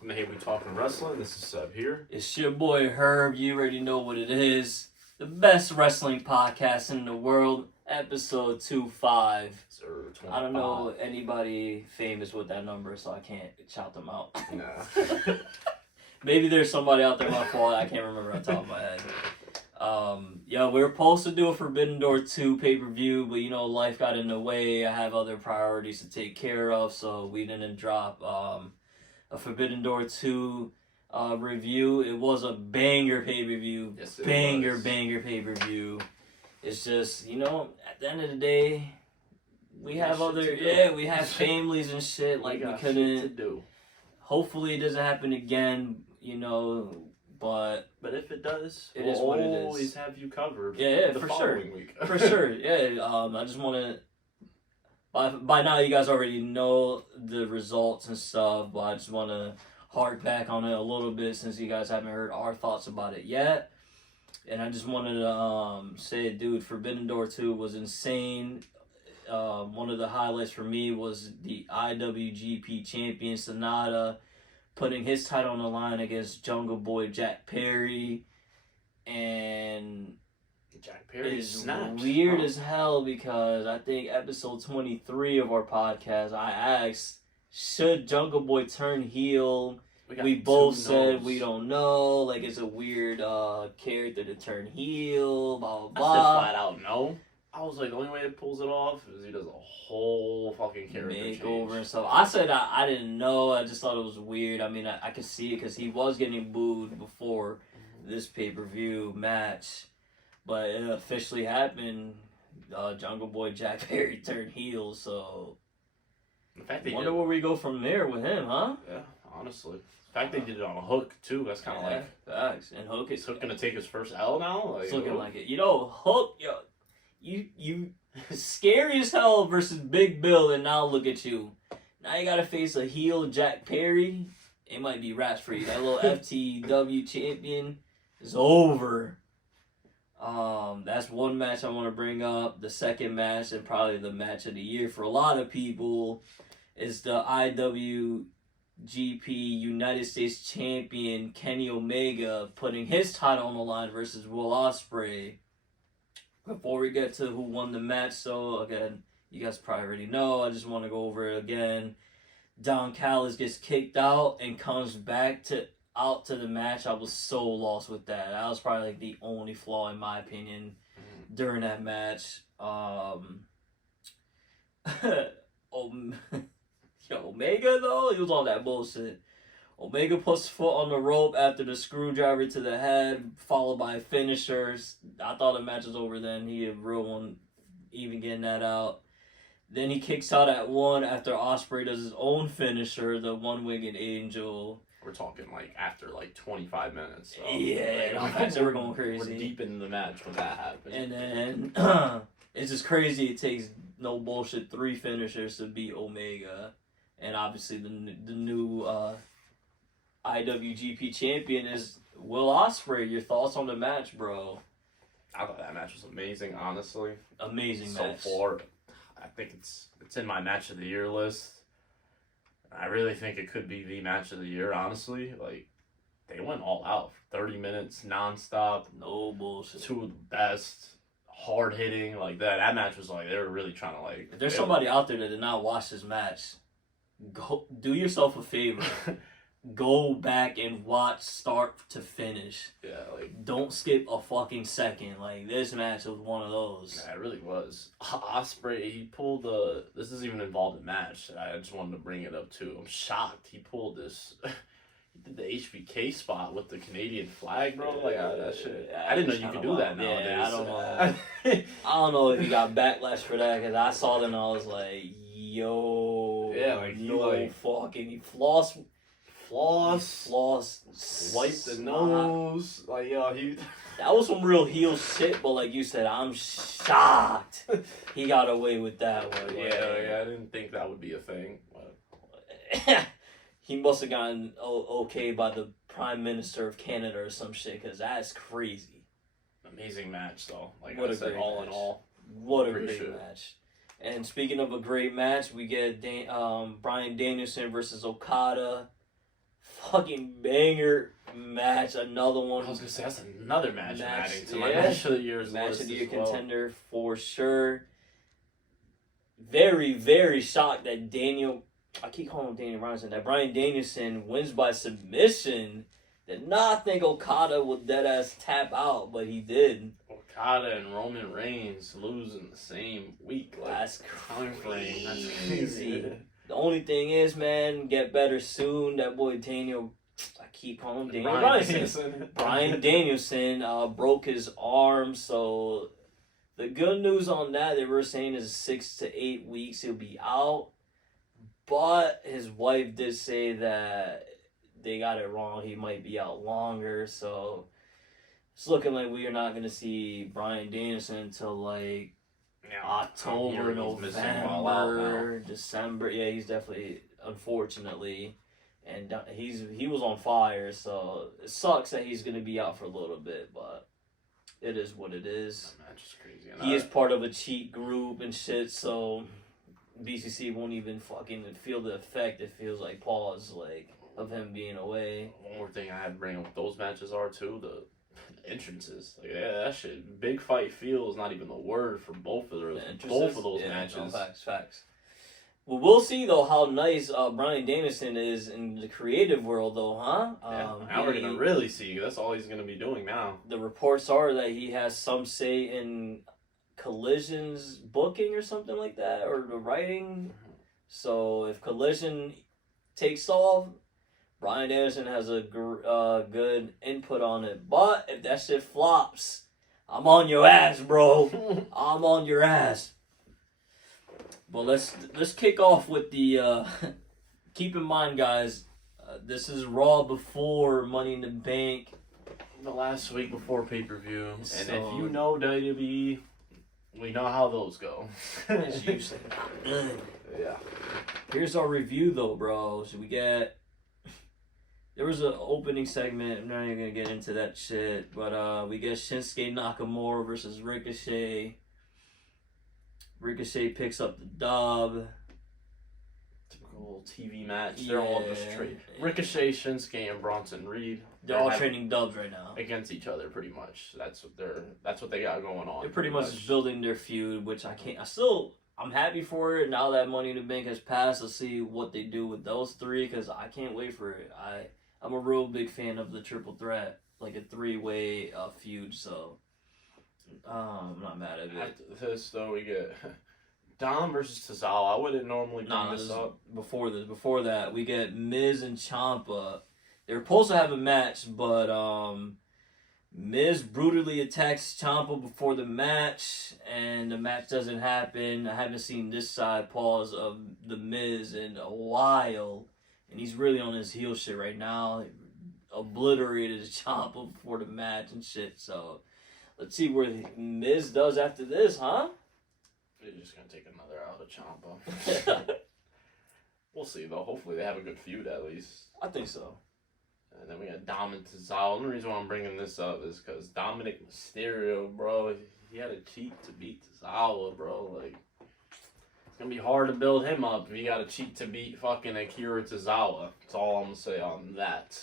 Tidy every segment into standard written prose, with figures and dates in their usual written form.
Welcome to Hey We Talking Wrestling. This is Seb here. It's your boy Herb. You already know what it is. The best wrestling podcast in the world. Episode 25. Sir, I don't know anybody famous with that number, so I can't shout them out. Nah. Maybe there's somebody out there, my fault. I can't remember on top of my head. We were supposed to do a Forbidden Door 2 pay-per-view, but life got in the way. I have other priorities to take care of, so we didn't drop a Forbidden Door 2 review. It was a banger pay-per-view. Yes, it banger was. Pay-per-view. It's just, at the end of the day, we have we have families and shit. Like, we couldn't. To do. Hopefully it doesn't happen again, but if it does, it we'll is what it is. always have you covered. Yeah, the for following sure. week. For sure, yeah. I just want to. By now, you guys already know the results and stuff, but I just want to hark back on it a little bit since you guys haven't heard our thoughts about it yet. And I just wanted to say, dude, Forbidden Door 2 was insane. One of the highlights for me was the IWGP champion Sonata putting his title on the line against Jungle Boy Jack Perry, and Jack Perry is weird as hell because I think episode 23 of our podcast, I asked, should Jungle Boy turn heel? We both said we don't know. Like, it's a weird character to turn heel, blah, blah, blah. I said flat out no. I was like, the only way it pulls it off is he does a whole fucking character makeover change. and stuff. I said I didn't know. I just thought it was weird. I mean, I could see it because he was getting booed before this pay-per-view match. But it officially happened. Jungle Boy Jack Perry turned heel, so In fact, I wonder where we go from there with him, huh? Yeah, honestly. In fact, they did it on a hook, too. That's kind of like... Facts. And Hook is... Hook gonna take his first L now? It's looking like it. Hook, you scary as hell versus Big Bill, and now look at you. Now you gotta face a heel Jack Perry. It might be raps for you. That little FTW champion is over. That's one match I want to bring up. The second match, and probably the match of the year for a lot of people, is the IWGP United States Champion Kenny Omega putting his title on the line versus Will Ospreay. Before we get to who won the match, so again, you guys probably already know, I just want to go over it again. Don Callis gets kicked out and comes back out to the match. I was so lost with that. That was probably like the only flaw in my opinion during that match. Omega though, he was on that bullshit. Omega puts foot on the rope after the screwdriver to the head, followed by finishers. I thought the match was over then. He a real one, even getting that out. Then he kicks out at one after Ospreay does his own finisher, the one-winged angel. We're talking like after like 25 minutes. So They were going crazy. We're deep into the match when that happened. And then it's just crazy. It takes no bullshit 3 finishers to beat Omega, and obviously the new IWGP champion is Will Ospreay. Your thoughts on the match, bro? I thought that match was amazing, honestly. Amazing match. So far, I think it's in my match of the year list. I really think it could be the match of the year, honestly. Like, they went all out for 30 minutes, nonstop. No bullshit. 2 of the best, hard hitting, like that. That match was like, they were really trying to like... If there's somebody out there that did not watch this match, go do yourself a favor. Go back and watch start to finish. Yeah, like... Don't skip a fucking second. Like, this match was one of those. Yeah, it really was. Ospreay, he pulled the... This isn't even involved in match. I just wanted to bring it up, too. I'm shocked. He pulled this... He did the HBK spot with the Canadian flag, bro. Like, that shit. I didn't know you could do that nowadays. Yeah, I don't know. I don't know if he got backlash for that, because I saw them and I was like, yo... Yeah, like, fucking floss... Wipe the nose. Like, yo, that was some real heel shit, but like you said, I'm shocked he got away with that one. Yeah, I didn't think that would be a thing. But... he must have gotten okay by the Prime Minister of Canada or some shit, because that's crazy. Amazing match, though. Like what I said, all match. In all. What a great match. And speaking of a great match, we get Bryan Danielson versus Okada. fucking banger match. Another one. I was gonna say that's another match, I'm adding to my yeah. match of the year's Match list of the year as well. contender for sure. Very, very shocked that I keep calling him Daniel Bryanson, that Bryan Danielson wins by submission. Did not think Okada would deadass tap out, but he did. Okada and Roman Reigns losing the same week. Like, That's time frame. That's crazy. crazy. The only thing is, man, get better soon. That boy Daniel, I keep calling him Daniel Bryan Bryanson. Danielson. Bryan Danielson broke his arm, so the good news on that they were saying is 6 to 8 weeks he'll be out. But his wife did say that they got it wrong. He might be out longer, so it's looking like we are not going to see Bryan Danielson until like October, November, December. Yeah, he's definitely, unfortunately, and he was on fire, so it sucks that he's going to be out for a little bit, but it is what it is. That match is crazy. He is part of a cheat group and shit, so BCC won't even fucking feel the effect. It feels like pause, like, of him being away. One more thing I had to bring up with those matches are too the entrances. Like, yeah, that shit. Big fight feel is not even the word for both of those matches. No, facts. Well, we'll see though how nice Bryan Danielson is in the creative world, though, huh? Now we're gonna really see. That's all he's gonna be doing now. The reports are that he has some say in Collision's booking or something like that, or the writing. So if Collision takes off, Bryan Danielson has a good input on it. But if that shit flops, I'm on your ass, bro. I'm on your ass. But let's kick off with the. Keep in mind, guys, this is Raw before Money in the Bank. The last week before pay-per-view. And So- if you know WWE, we know how those go. It's usually not good. Yeah. Here's our review, though, bro. So we get. There was an opening segment. I'm not even gonna get into that shit, but we get Shinsuke Nakamura versus Ricochet. Ricochet picks up the dub. Typical TV match. They're all just Yeah. trade. Ricochet, Shinsuke, and Bronson Reed. They're all trading dubs right now. against each other, pretty much. That's what they got going on. They're pretty much just building their feud, which I'm happy for it. Now that Money in the Bank has passed, let's see what they do with those three, because I can't wait for it. I'm a real big fan of the triple threat, like a three-way feud, so I'm not mad at it. After this, though, we get Dom versus Tozawa. I wouldn't normally bring this up. Before that, we get Miz and Ciampa. They were supposed to have a match, but Miz brutally attacks Ciampa before the match, and the match doesn't happen. I haven't seen this side pause of the Miz in a while, and he's really on his heel shit right now. Obliterated Ciampa before the match and shit. So let's see where Miz does after this, huh? They're just gonna take another out of Ciampa. We'll see though. Hopefully they have a good feud at least. I think so. And then we got Dom and Tozawa. The reason why I'm bringing this up is because Dominic Mysterio, bro, he had a cheat to beat Tozawa, bro. Like, it's gonna be hard to build him up if you got a cheat to beat fucking Akira Tozawa. That's all I'm gonna say on that.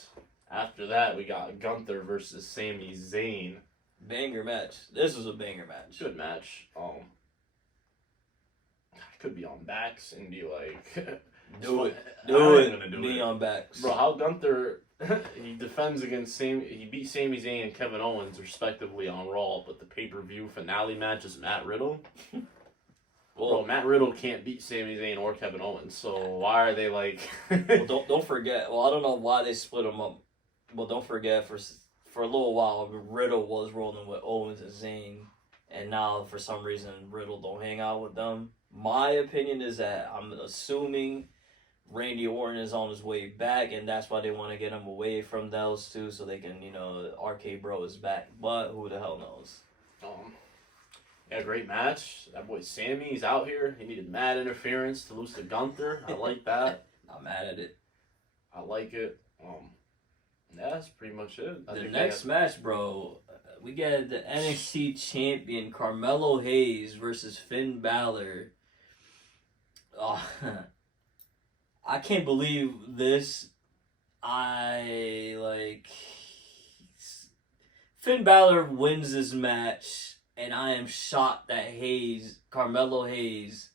After that, we got Gunther versus Sami Zayn. Banger match. This was a banger match. Good match. I could be on backs and be like, Do it. I'm gonna do Be it. on backs. Bro, how Gunther he defends against he beat Sami Zayn and Kevin Owens respectively on Raw, but the pay-per-view finale match is Matt Riddle. Well, Matt Riddle can't beat Sami Zayn or Kevin Owens, so why are they like? Well, don't forget. Well, I don't know why they split them up. Well, don't forget for a little while Riddle was rolling with Owens and Zayn, and now for some reason Riddle don't hang out with them. My opinion is that I'm assuming Randy Orton is on his way back, and that's why they want to get him away from those two so they can, RK Bro is back. But who the hell knows? Yeah, great match. That boy Sammy, he's out here. He needed mad interference to lose to Gunther. I like that. Not mad at it. I like it. Yeah, that's pretty much it. The next match, bro, we get the NXT champion Carmelo Hayes versus Finn Balor. Oh, I can't believe this. I like Finn Balor wins this match, and I am shocked that Carmelo Hayes,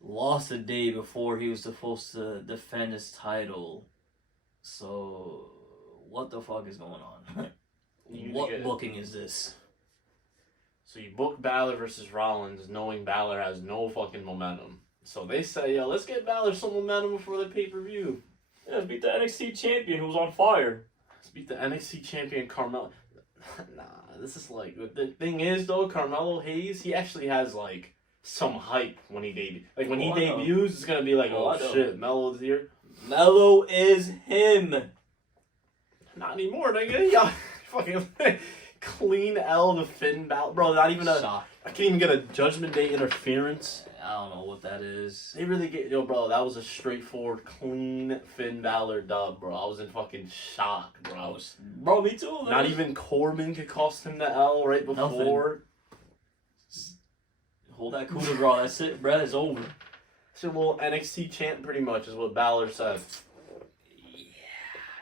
lost the day before he was supposed to defend his title. So, what the fuck is going on? What booking is this? So you book Balor versus Rollins knowing Balor has no fucking momentum. So they say, yo, let's get Balor some momentum before the pay-per-view. Yeah, let's beat the NXT champion who's on fire. Let's beat the NXT champion Carmelo. Nah, this is like, the thing is though, Carmelo Hayes, he actually has like some hype when he debuts. Like when he debuts, it's gonna be like, oh shit, Melo's here. Melo is him. Not anymore, nigga. Yeah, fucking clean L to Finn Balor, bro. Not even Shock. I can't even get a Judgment Day interference. I don't know what that is. They really get, yo, bro. That was a straightforward, clean Finn Balor dub, bro. I was in fucking shock, bro. Bro, me too. Not even Corbin could cost him the L right before. Hold that coup de grace. That's it, bro. It's over. It's a little NXT chant, pretty much, is what Balor said.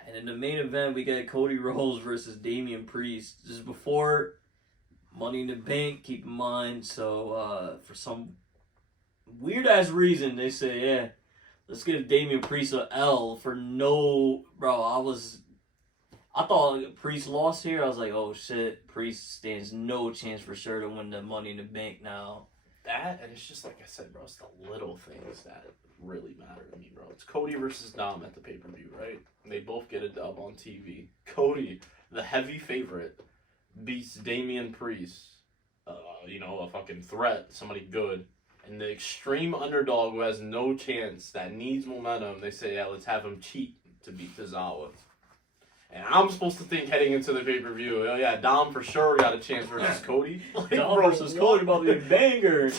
And in the main event, we got Cody Rhodes versus Damian Priest. Just before Money in the Bank, keep in mind. So, for some weird-ass reason, they say, yeah, let's give Damian Priest a L for no... Bro, I thought Priest lost here. I was like, oh, shit. Priest stands no chance for sure to win the Money in the Bank now. That, and it's just like I said, bro, it's the little things that really matter to me, bro. It's Cody versus Dom at the pay-per-view, right? And they both get a dub on TV. Cody, the heavy favorite, beats Damian Priest, a fucking threat, somebody good. And the extreme underdog who has no chance, that needs momentum, they say, yeah, let's have him cheat to beat Tozawa. And I'm supposed to think heading into the pay-per-view, oh yeah, Dom for sure got a chance versus Cody. Like, Dom versus Cody about to be a banger.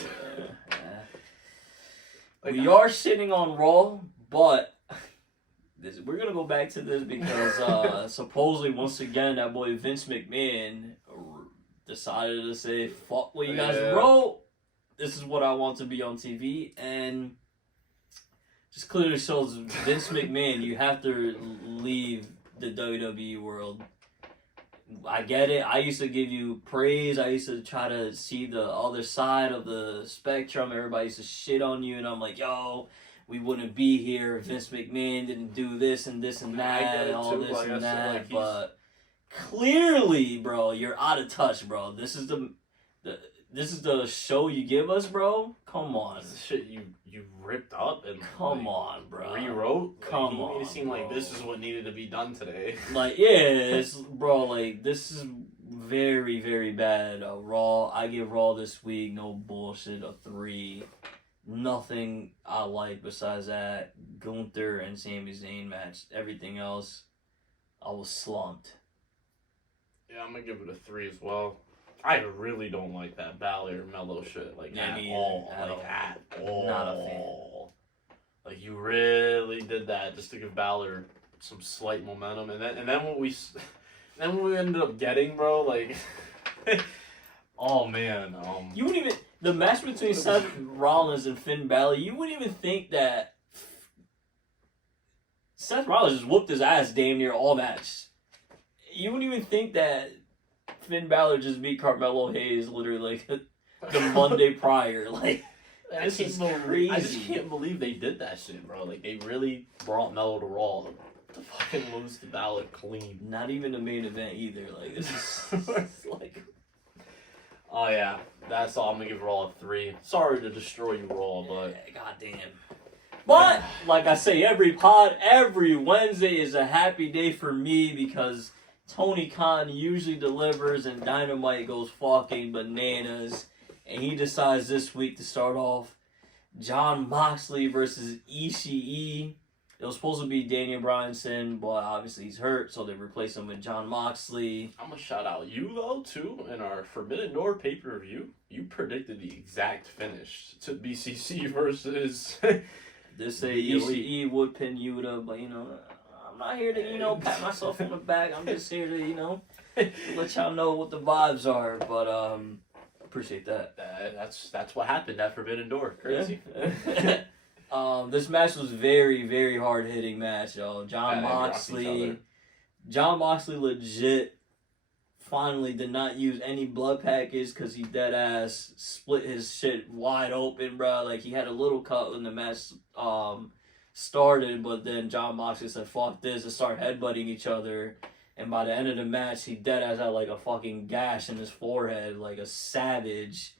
We are sitting on Raw, but we're going to go back to this because supposedly, once again, that boy Vince McMahon decided to say, fuck what you guys wrote. This is what I want to be on TV. And just clearly shows Vince McMahon, you have to leave the WWE world. I get it. I used to give you praise. I used to try to see the other side of the spectrum. Everybody used to shit on you, and I'm like, yo, we wouldn't be here if Vince McMahon didn't do this and this and that and all this and that. Like, but clearly, bro, you're out of touch, bro. This is the show you give us, bro. Come on. This is shit you ripped up and rewrote. Come on, you made it seem like this is what needed to be done today. Like, yeah, bro. Like, this is very, very bad. Raw. I give Raw this week, no bullshit, a 3. Nothing I like besides that Gunther and Sami Zayn match. Everything else, I was slumped. Yeah, I'm gonna give it a 3 as well. I really don't like that Balor Mello shit, like, at all. Not a fan. Like, you really did that just to give Balor some slight momentum, and then what we ended up getting, bro, like, oh man, you wouldn't even the match between Seth Rollins and Finn Balor. You wouldn't even think that Seth Rollins just whooped his ass damn near all match. You wouldn't even think that Finn Balor just beat Carmelo Hayes literally like the Monday prior. Like, this is crazy. I just can't believe they did that shit, bro. Like, they really brought Melo to Raw to fucking lose to Balor clean. Not even the main event either. Like, this is like... Oh, yeah. That's all. I'm going to give Raw a 3. Sorry to destroy you, Raw, but... Yeah, goddamn. But, like I say, every Wednesday is a happy day for me because Tony Khan usually delivers and Dynamite goes fucking bananas. And he decides this week to start off Jon Moxley versus Ishii. It was supposed to be Daniel Bryanson, but obviously he's hurt, so they replaced him with Jon Moxley. I'm going to shout out you, though, too. In our Forbidden Door pay-per-view, you predicted the exact finish to BCC versus... They say Ishii would pin Yuta, but, I'm not here to, pat myself on the back. I'm just here to, let y'all know what the vibes are, but, appreciate that. That's what happened at Forbidden Door. Crazy. Yeah. This match was very, very hard hitting match, yo. John Moxley legit finally did not use any blood package because he dead ass split his shit wide open, bro. Like he had a little cut when the match started, but then John Moxley said fuck this and started headbutting each other. And by the end of the match, he dead ass had like a fucking gash in his forehead, like a savage.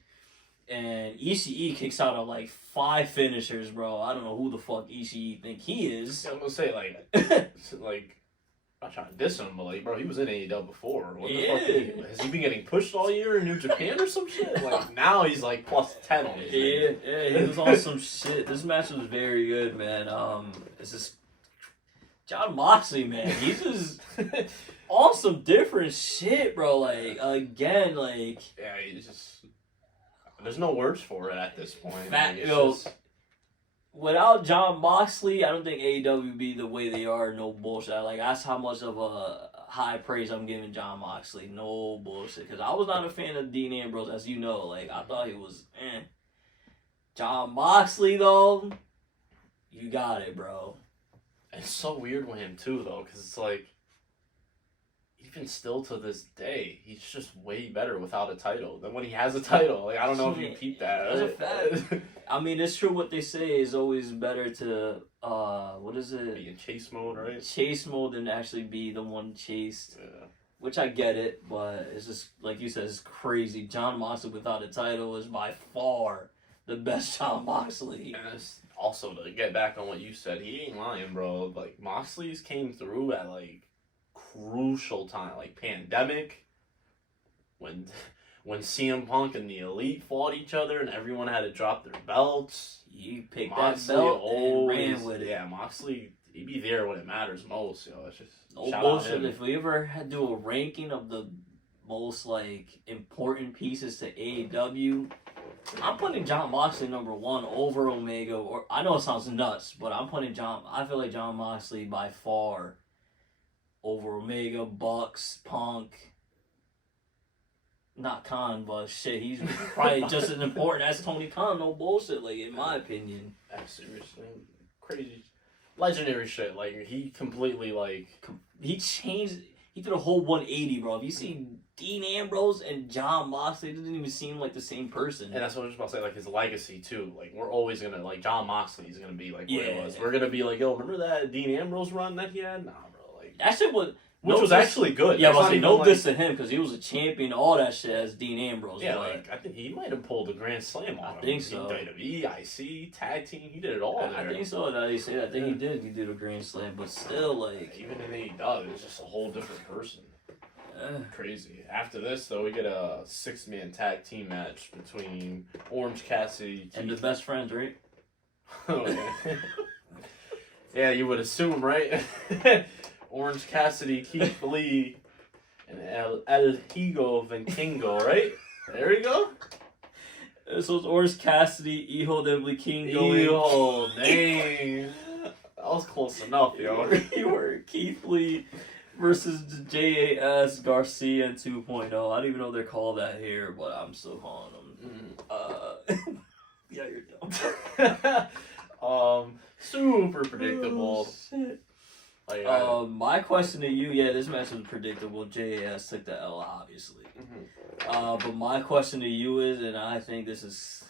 And Ishii kicks out of like 5 finishers, bro. I don't know who the fuck Ishii think he is. Yeah, I'm gonna say like, like, I'm not trying to diss him, but like, bro, he was in AEW before. What the fuck? Has he been getting pushed all year in New Japan or some shit? Like now he's like plus 10 on his he was on some shit. This match was very good, man. It's just John Moxley, man. He's just on some different shit, bro. Like again, like yeah, he's just. There's no words for it at this point. Without John Moxley, I don't think AEW would be the way they are. No bullshit. Like that's how much of a high praise I'm giving John Moxley. No bullshit. Because I was not a fan of Dean Ambrose, as you know. Like I thought he was. John Moxley though, you got it, bro. It's so weird with him too, though, because it's like. Even still to this day, he's just way better without a title than when he has a title. Like I don't know if you peep that. That's a fact. I mean, it's true what they say is always better to what is it? Be in chase mode, right? Chase mode than actually be the one chased. Yeah. Which I get it, but it's just like you said, it's crazy. John Moxley without a title is by far the best John Moxley. And it's also to get back on what you said, he ain't lying, bro. Like Moxley's came through at like crucial time, like pandemic, when CM Punk and the Elite fought each other and everyone had to drop their belts. You picked Moxley that belt and ran with it. Yeah, Moxley, he be there when it matters most. Yo, it's just no bullshit. If we ever had to do a ranking of the most like important pieces to AEW, I'm putting John Moxley number 1 over Omega. Or I know it sounds nuts, but I feel like John Moxley by far. Over Omega, Bucks, Punk, not Khan, but shit, he's probably just as important as Tony Khan. No bullshit, like in my opinion. Seriously, crazy, legendary shit. Like he completely he changed. He did a whole 180, bro. If you see Dean Ambrose and John Moxley, it doesn't even seem like the same person. And that's what I was about to say. Like his legacy too. Like we're always gonna like John Moxley's gonna be like what it was. We're gonna be like, yo, remember that Dean Ambrose run that he had? Nah. That shit was... Which was actually good. Yeah, but no diss to him because he was a champion, all that shit as Dean Ambrose. Yeah, like I think he might have pulled a Grand Slam on him. I think so. WWE, IC, Tag Team, he did it all there. I think so. Now you say that. I think he did. He did a Grand Slam, but still, like... Even in AEW, it's just a whole different person. Crazy. After this, though, we get a 6-man tag team match between Orange Cassidy... And the best friends, right? Oh, yeah. Yeah, you would assume, right? Orange Cassidy, Keith Lee, and El Higo Vikingo, right? There we go. This was Orange Cassidy, Hijo de Vikingo. Hijo, dang. That was close enough, yo. You were Keith Lee versus JAS Garcia 2.0. I don't even know if they're called that here, but I'm still calling them. Yeah, you're dumb. Super predictable. Oh, shit. Like, my question to you, this match was predictable. JAS took the L, obviously. Mm-hmm. But my question to you is, and I think this is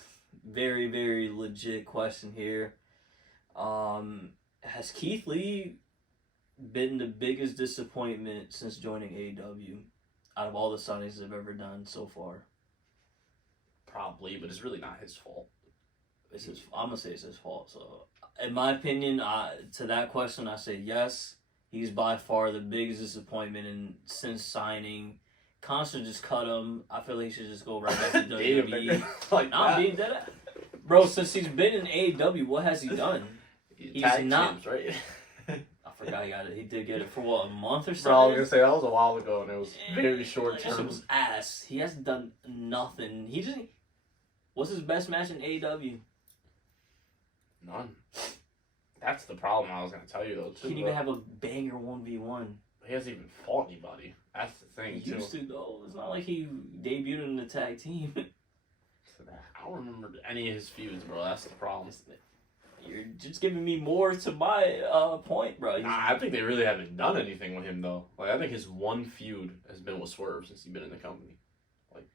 very, very legit question here. Has Keith Lee been the biggest disappointment since joining AEW out of all the signings they've ever done so far? Probably, but it's really not his fault. I'm gonna say it's his fault. So, in my opinion, to that question, I say yes. He's by far the biggest disappointment, and since signing, Constant just cut him. I feel like he should just go right back to WWE. I'm being dead, bro. Since he's been in AEW, what has he done? He's not champs, right. I forgot he got it. He did get it for what, a month or so? Bro, I was gonna say that was a while ago, and it was very short term. That was ass. He hasn't done nothing. He didn't. What's his best match in AEW? None. That's the problem I was going to tell you, though, too. He didn't even have a banger 1v1. He hasn't even fought anybody. That's the thing, he used to, though. It's not like he debuted in the tag team. I don't remember any of his feuds, bro. That's the problem. You're just giving me more to my point, bro. Nah, I think they really haven't done anything with him though. Like I think his one feud has been with Swerve since he's been in the company. Like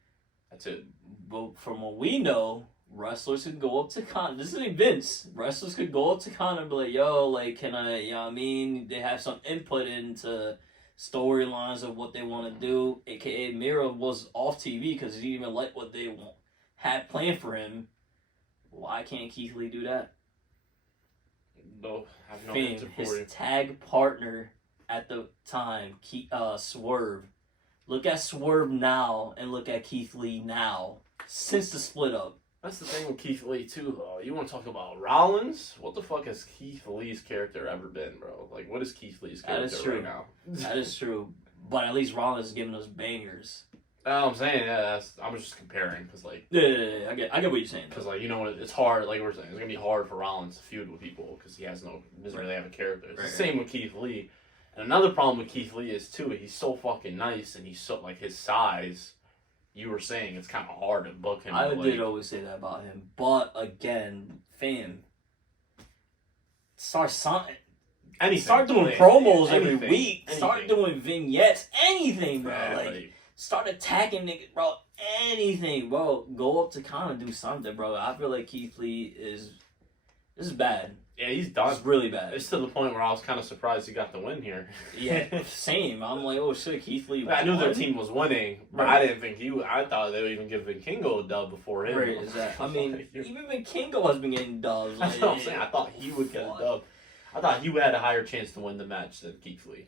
that's it. But from what we know, wrestlers could go up to Khan. This isn't Vince. Wrestlers could go up to Khan and be like, "Yo, like, can I? You know what I mean?" They have some input into storylines of what they want to do. AKA Miro was off TV because he didn't even like what they had planned for him. Why can't Keith Lee do that? No, I have no Finn, answer for his you. tag partner at the time, Swerve. Look at Swerve now and look at Keith Lee now since the split up. That's the thing with Keith Lee too, though. You want to talk about Rollins? What the fuck has Keith Lee's character ever been, bro? Like, what is Keith Lee's That is character true. right now? That is true, but at least Rollins is giving us bangers. I'm saying, yeah, I'm just comparing because, like, Yeah, I get what you're saying. because, like, you know, it's hard. Like we're saying, it's gonna be hard for Rollins to feud with people because he doesn't really have a character. It's the same with Keith Lee. And another problem with Keith Lee is too, he's so fucking nice and he's so like his size. You were saying it's kind of hard to book him. I did always say that about him, but again, fam, start something. Anything. Start doing promos every Anything. week. Anything. Start doing vignettes. Anything, bro. Yeah, like, start attacking niggas, bro. Anything, bro. Go up to Khan and do something, bro. I feel like Keith Lee is. This is bad. yeah, he's done. It's really bad. It's to the point where I was kind of surprised he got the win here. Yeah, same. I'm like, oh shit, Keith Lee. I knew their won? team was winning, but Right. I didn't think I thought they would even give Vikingo a dub before him. Right, is that? I mean, even Kingo has been getting dubs. That's what I'm saying. I thought he would get a dub. I thought he had a higher chance to win the match than Keith Lee.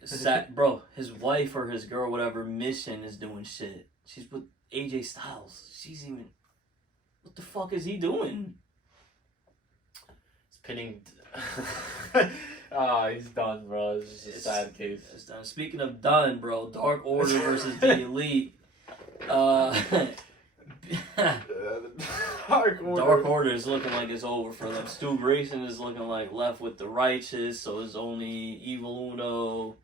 Bro, his wife or his girl, whatever, Mission is doing shit. She's with AJ Styles. She's even. What the fuck is he doing? It's pinning. He's done, bro. It's just a sad case. It's done. Speaking of done, bro, Dark Order versus the Elite. Dark Order. Dark Order is looking like it's over for them. Stu Grayson is looking like left with the righteous, so it's only Evil Uno,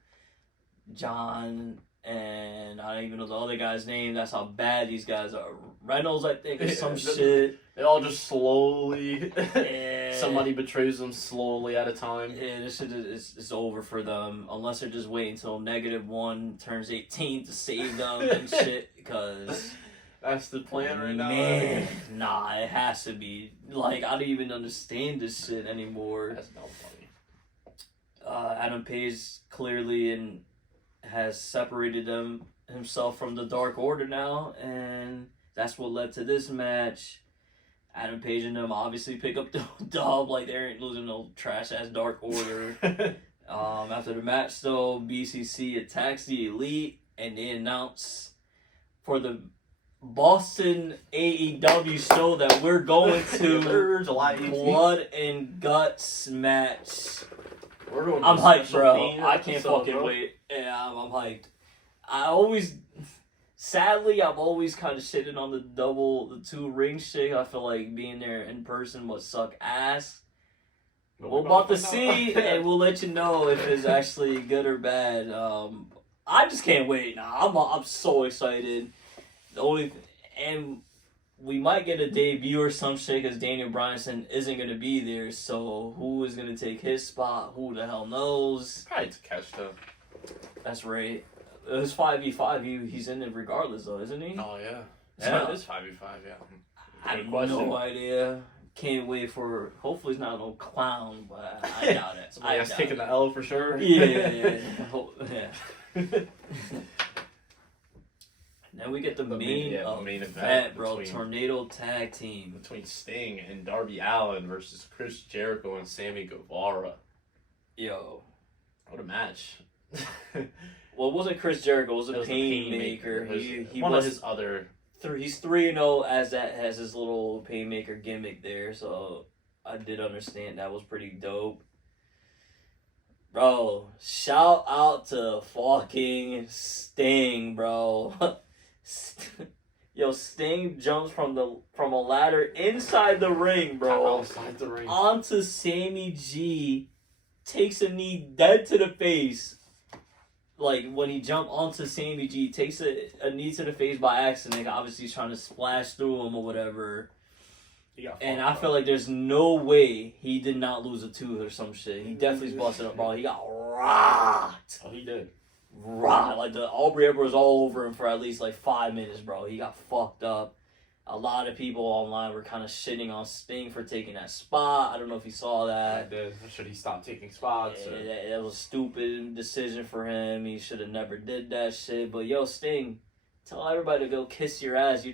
John, and I don't even know the other guy's name. That's how bad these guys are. Reynolds, I think, or some shit. They all just slowly. Yeah. Somebody betrays them slowly at a time. Yeah, this shit is over for them. Unless they're just waiting until -1 turns 18 to save them and shit, because... That's the plan right now. Man, nah, it has to be. Like, I don't even understand this shit anymore. That's no funny. Adam Page clearly has separated himself from the Dark Order now, and that's what led to this match. Adam Page and them obviously pick up the dub, like they ain't losing no trash ass Dark Order. After the match, though, BCC attacks the Elite, and they announce for the Boston AEW show that we're going to July 18th. Blood and Guts match. We're going to I'm hyped, bro. WrestleMania I can't episode, fucking bro. wait. Yeah, I'm hyped. Sadly, I've always kind of shitted on the 2 ring shit. I feel like being there in person would suck ass. But We're about to see, and we'll let you know if it's actually good or bad. I just can't wait. Nah, I'm so excited. And we might get a debut or some shit because Daniel Bryanson isn't gonna be there. So who is gonna take his spot? Who the hell knows? Probably to catch them. That's right. It's 5v5. He's in it regardless, though, isn't he? Oh yeah. Yeah. It is 5v5. Yeah. I Good have question. no idea. Can't wait for. Hopefully, it's not no clown, but I doubt it. Somebody has taken the L for sure. Yeah. Then we get the main event, bro. Tornado Tag Team. Between Sting and Darby Allin versus Chris Jericho and Sammy Guevara. Yo. What a match. Well, it wasn't Chris Jericho. It was It a was Painmaker. He one was of his other. He's 3-0 as that has his little Painmaker gimmick there. So I did understand that was pretty dope. Bro, shout out to fucking Sting, bro. Yo, Sting jumps from a ladder inside the ring, bro, Outside the ring. onto Sammy G, takes a knee dead to the face. Like, when he jumped onto Sammy G, takes a knee to the face by accident. Obviously, he's trying to splash through him or whatever. And I feel like there's no way he did not lose a tooth or some shit. He definitely's busted up, bro. He got rocked. Oh, he did. Rocked. Like, the Aubrey Edwards was all over him for at least, like, 5 minutes, bro. He got fucked up. A lot of people online were kind of shitting on Sting for taking that spot. I don't know if you saw that. I did. Should he stop taking spots? That was a stupid decision for him. He should have never did that shit. But, yo, Sting, tell everybody to go kiss your ass.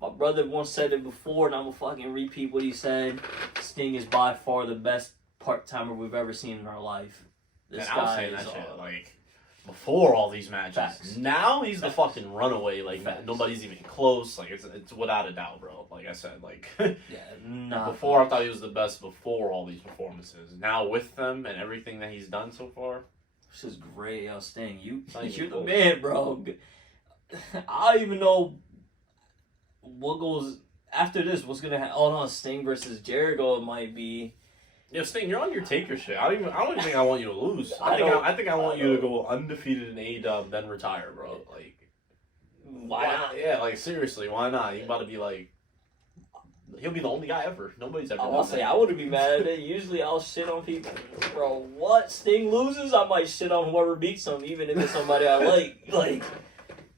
My brother once said it before, and I'm going to fucking repeat what he said. Sting is by far the best part-timer we've ever seen in our life. This guy I was saying that shit, like, before all these matches. Facts. Now he's the fucking runaway. Like, Facts. Nobody's even close. Like, it's without a doubt, bro. Like I said, like, Before I thought he was the best before all these performances. Now with them and everything that he's done so far. This is great, yo, Sting. You're The man, bro. I don't even know what goes after this. What's gonna happen? Oh no, Sting versus Jericho might be. Yo, Sting, you're on your taker shit. I don't even think I want you to lose. I think I want you to go undefeated in AEW, then retire, bro. Like, why not? Yeah, like seriously, why not? You about to be like, he'll be the only guy ever. Nobody's ever. I'll say I wouldn't be mad at it. Usually I'll shit on people, bro. What Sting loses, I might shit on whoever beats him, even if it's somebody I like. Like,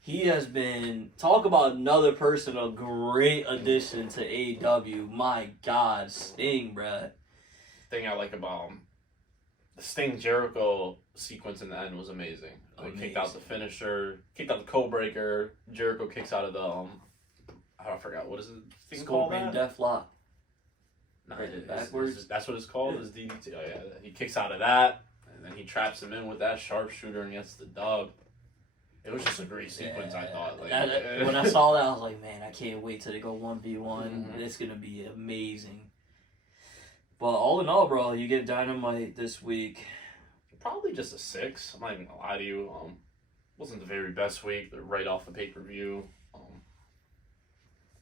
he has been, talk about another person, a great addition to AEW. My God, Sting, bruh. Thing I like about him, the Sting Jericho sequence in the end was amazing. They kicked out the finisher, kicked out the code breaker. Jericho kicks out of the I forgot what is it thing called. Scorpion Deathlock. No, backwards. That's what it's called. Is DDT. Oh yeah, he kicks out of that, and then he traps him in with that sharpshooter and gets the dub. It was just a great sequence, I thought. Like, when I saw that, I was like, man, I can't wait till they go 1v1. It's gonna be amazing. But all in all, bro, you get Dynamite this week. Probably just a 6. I'm not even gonna lie to you. Wasn't the very best week. They're right off the pay-per-view.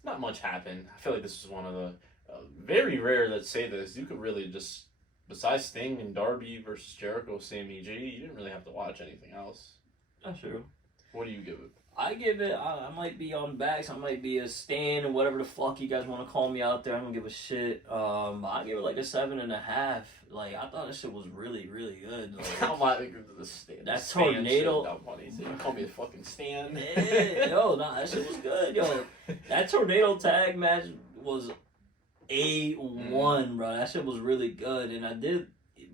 Not much happened. I feel like this is one of the very rare that say this. You could really just, besides Sting and Darby versus Jericho, Sammy G, you didn't really have to watch anything else. That's true. What do you give it? I give it, I might be on backs, I might be a stan, and whatever the fuck you guys want to call me out there, I don't give a shit. I give it like a 7.5. Like, I thought this shit was really, really good. Like, How am I the stand? That tornado. So you call me a fucking stan? Yeah, yo, nah, that shit was good, yo. That tornado tag match was A1, bro. That shit was really good, and I did.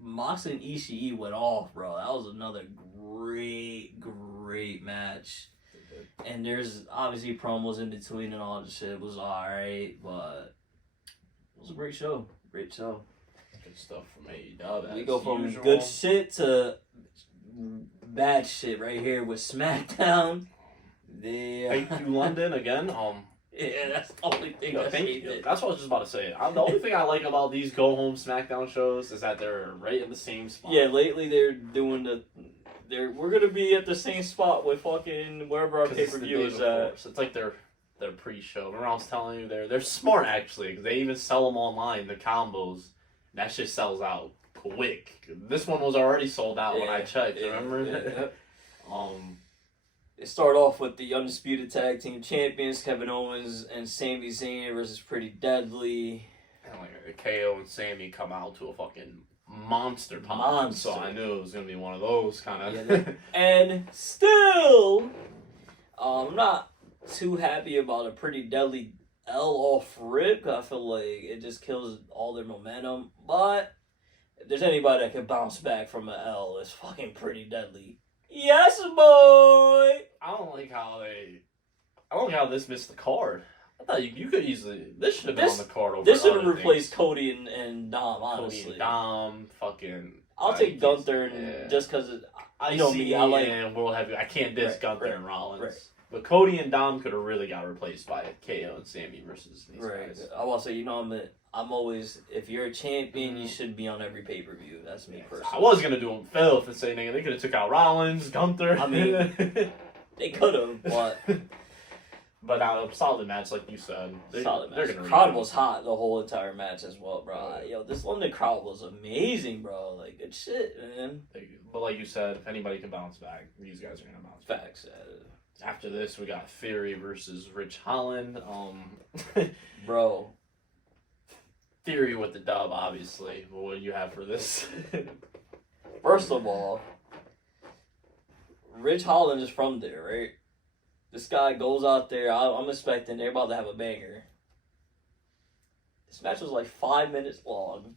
Moxley and Ishii went off, bro. That was another great match. And there's obviously promos in between and all that shit. It was alright, but it was a great show. Great show. Good stuff from AEW. We go from good shit to bad shit right here with SmackDown. Thank you, London, again. Yeah, that's the only thing I hated. That's what I was just about to say. The only thing I like about these go home SmackDown shows is that they're right in the same spot. Yeah, lately they're doing we're gonna be at the same spot with fucking wherever our pay-per-view is at. So it's like their pre-show. Remember I was telling you they're smart actually because they even sell them online, the combos. That shit sells out quick. This one was already sold out when I checked. Remember? It started off with the Undisputed Tag Team Champions, Kevin Owens and Sami Zayn versus Pretty Deadly. And like KO and Sammy come out to a fucking monster pop. So I knew it was gonna be one of those kind of. Yeah, and still, I'm not too happy about a Pretty Deadly L off rip. I feel like it just kills all their momentum. But if there's anybody that can bounce back from an L, it's fucking Pretty Deadly. Yes, boy. I don't like how this missed the card. I thought you could easily. This should have been on the card over. This should have replaced Cody and Dom. Honestly, Cody and Dom, fucking. I'll take Gunther just because I know me. I like World Heavy. I can't diss Gunther and Rollins. Right. But Cody and Dom could have really got replaced by KO and Sammy versus these guys. I want to say, I'm always, if you're a champion, you should be on every pay-per-view. That's me personally. I was going to do them filth and say, nigga, they could have took out Rollins, Gunther. I mean, they could have, but... But a solid match, like you said. Solid match. The crowd was hot the whole entire match as well, bro. Right. Yo, this London crowd was amazing, bro. Like, good shit, man. But like you said, if anybody can bounce back, these guys are going to bounce back. Facts. After this, we got Theory versus Rich Holland. Bro, Theory with the dub, obviously. But what do you have for this? First of all, Rich Holland is from there, right? This guy goes out there. I'm expecting they're about to have a banger. This match was like 5 minutes long.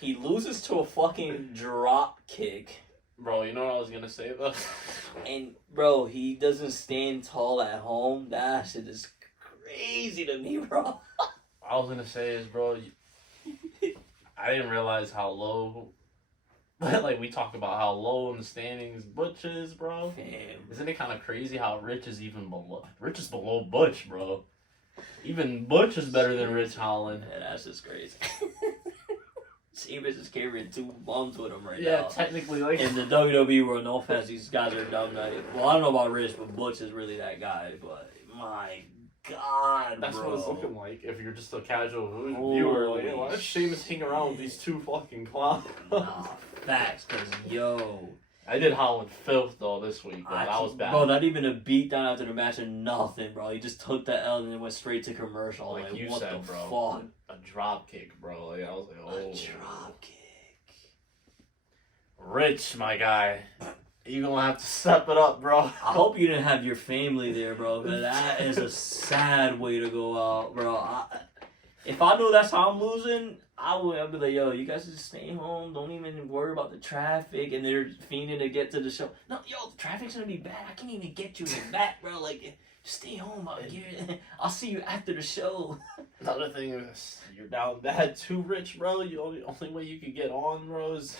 He loses to a fucking drop kick. Bro, you know what I was gonna say though? And bro, he doesn't stand tall at home. That shit is crazy to me, bro. I was gonna say is, bro, I didn't realize how low. Like, we talk about how low in the standings Butch is, bro. Damn. Isn't it kind of crazy how Rich is even below? Rich is below Butch, bro. Even Butch is better than Rich Holland. Yeah, that's just crazy. Sheamus is carrying 2 bums with him right now. Yeah, technically, like. In the WWE world, no offense, these guys are dumb. Well, I don't know about Rich, but Butch is really that guy. But my God, That's bro. what it's looking like if you're just a casual viewer. Like, Holy why does Sheamus hang around with these 2 fucking clowns? Nah, facts, because, yo. I did Holland filth, though, this week. But that was bad. Bro, not even a beatdown after the match or nothing, bro. He just took that L and then went straight to commercial. Like you what said, the bro. fuck? A drop kick, bro. Like, I was like, oh. A drop kick. Rich, my guy. You're gonna have to step it up, bro. I hope you didn't have your family there, bro, because that is a sad way to go out, bro. If I knew that's how I'm losing, I'd be like, yo, you guys just stay home. Don't even worry about the traffic. And they're fiending to get to the show. No, yo, the traffic's gonna be bad. I can't even get you in the back, bro. Like, stay home. I'll see you after the show. Another thing is, you're down bad too, Rich, bro. The only way you could get on, bro, is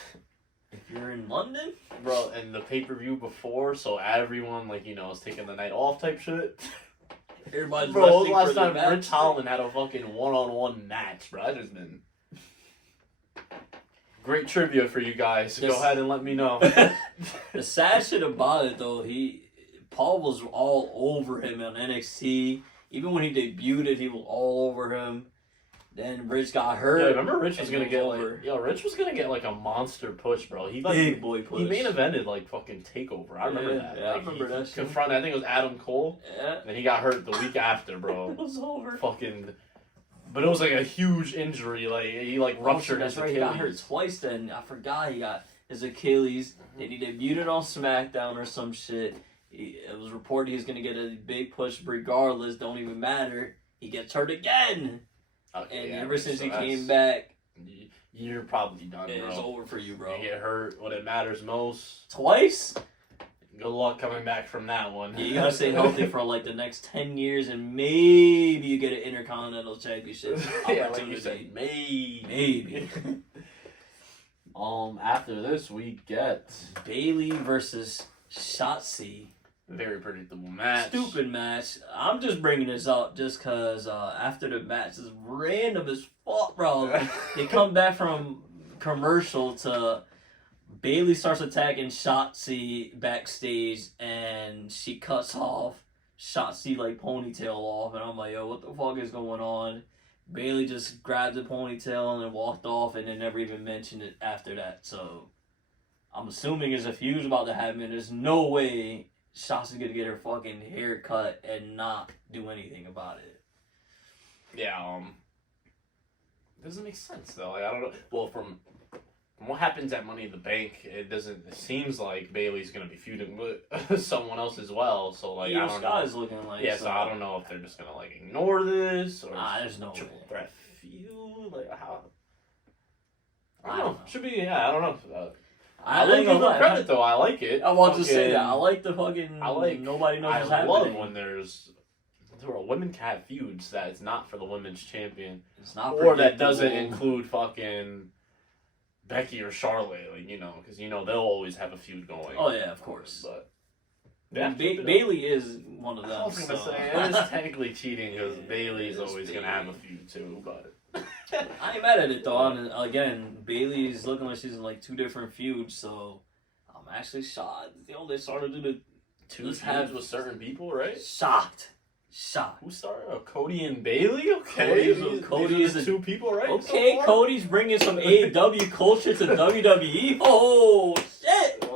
if you're in London, bro, and the pay-per-view before, so everyone, like, you know, is taking the night off type shit. Everybody's bro, wrestling last for the time match. Rich Holland had a fucking one-on-one match, bro. I just been great trivia for you guys. Go ahead and let me know. The sad shit about it, though, Paul was all over him on NXT. Even when he debuted, he was all over him. Then Rich got hurt. Yeah, remember Rich was gonna get Rich was gonna get like a monster push, bro. He big boy push. He main evented like fucking Takeover. I remember that. Yeah, like, I remember that. He confronted, I think it was Adam Cole. Yeah. And he got hurt the week after, bro. It was over. Fucking, but it was like a huge injury. Like he like ruptured his Achilles. He got hurt twice. Then I forgot he got his Achilles. Then he debuted on SmackDown or some shit. It was reported he was gonna get a big push regardless. Don't even matter. He gets hurt again. Okay, and yeah, ever since so he came back, you're probably done, bro. It's over for you, bro. You get hurt when it matters most. Twice? Good luck coming back from that one. Yeah, you gotta stay healthy for like the next 10 years and maybe you get an Intercontinental Championship opportunity. Yeah, like you said, maybe. After this we get Bayley versus Shotzi. Very predictable match. Stupid match. I'm just bringing this up just because after the match is random as fuck, bro. They come back from commercial to Bayley starts attacking Shotzi backstage and she cuts off Shotzi like ponytail off and I'm like, yo, what the fuck is going on? Bayley just grabbed the ponytail and then walked off and then never even mentioned it after that. So I'm assuming there's a feud about to happen. There's no way Shotzi's gonna get her fucking hair cut and not do anything about it. Yeah, it doesn't make sense though. Like, I don't know. Well, from what happens at Money in the Bank, it seems like Bayley's gonna be feuding with someone else as well. So like, I don't know. Looking like Yeah, so I don't know if they're just gonna like ignore this or there's no triple way. threat feud. Like how? I I don't don't know. know. Should be. Yeah, I don't know. I will think give them credit though. I like it. I want to say that. I like the fucking. I like. Nobody knows what's I love happening. when there are women can have feuds that it's not for the women's champion. It's not. Or that doesn't include fucking Becky or Charlotte, like, you know, because you know they'll always have a feud going. Oh yeah, of course. But yeah, Bayley is one of them. I was gonna say it is technically cheating because Bayley's always gonna have a feud too, but. I ain't mad at it though. And again, Bayley's looking like she's in like 2 different feuds, so I'm actually shocked. You know, they started to do 2 feuds with certain people, right? Shocked. Who started? Oh, Cody and Bayley? Okay. Cody is the 2 people, right? Okay, so Cody's bringing some AEW culture to WWE. Oh, shit.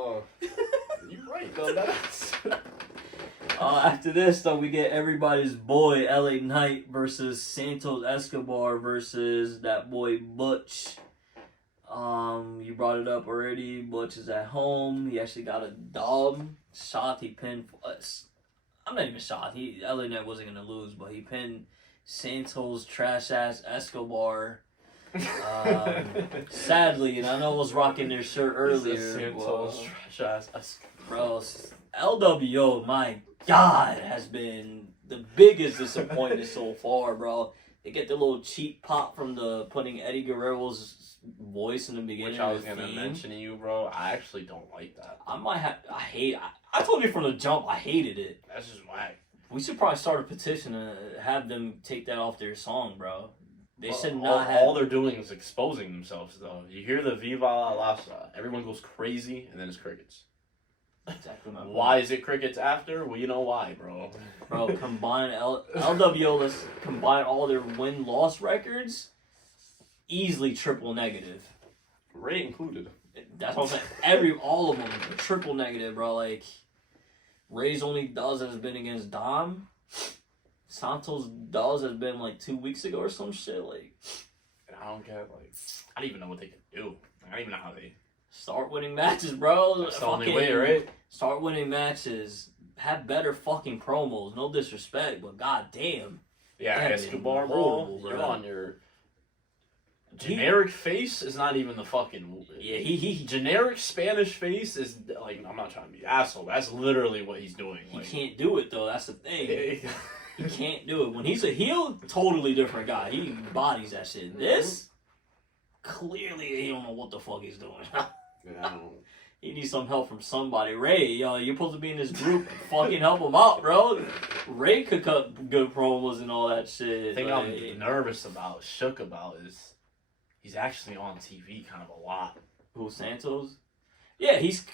You're right, though. That's... After this, though, we get everybody's boy LA Knight versus Santos Escobar versus that boy Butch. You brought it up already. Butch is at home. He actually got a dub. Shot. He pinned. I'm not even shocked. LA Knight wasn't gonna lose, but he pinned Santos trash ass Escobar. Sadly, and I know I was rocking their shirt earlier. Santos trash ass Bro, LWO, my God, has been the biggest disappointment so far, bro. They get the little cheap pop from the putting Eddie Guerrero's voice in the beginning. Which I was gonna mention to you, bro. I actually don't like that. I told you from the jump, I hated it. That's just whack. We should probably start a petition to have them take that off their song, bro. They should not all, have. All they're doing is exposing themselves, though. You hear the Viva La Raza, everyone goes crazy, and then it's crickets. Exactly my point. Why is it crickets after? Well, you know why, bro. Bro, combine LWO, let's combine all their win-loss records, easily triple negative. Ray included. That's what I'm saying. All of them are triple negative, bro. Like, Ray's only dubs has been against Dom. Santos' dubs has been like 2 weeks ago or some shit. Like, I don't get I don't even know what they can do. I don't even know how they start winning matches, bro. That's the only way, right? Start winning matches. Have better fucking promos. No disrespect, but goddamn. Yeah, Escobar, bro. You're on your generic face is not even the fucking. Yeah, he generic Spanish face is like, I'm not trying to be asshole. That's literally what he's doing. He can't do it though. That's the thing. He can't do it. When he's a heel, totally different guy. He bodies that shit. This, clearly he don't know what the fuck he's doing. Yeah, he needs some help from somebody. Ray, yo, you're supposed to be in this group. Fucking help him out, bro. Ray could cut good promos and all that shit. The thing I'm nervous about, shook about, is he's actually on TV kind of a lot. Who, Santos? Yeah, he's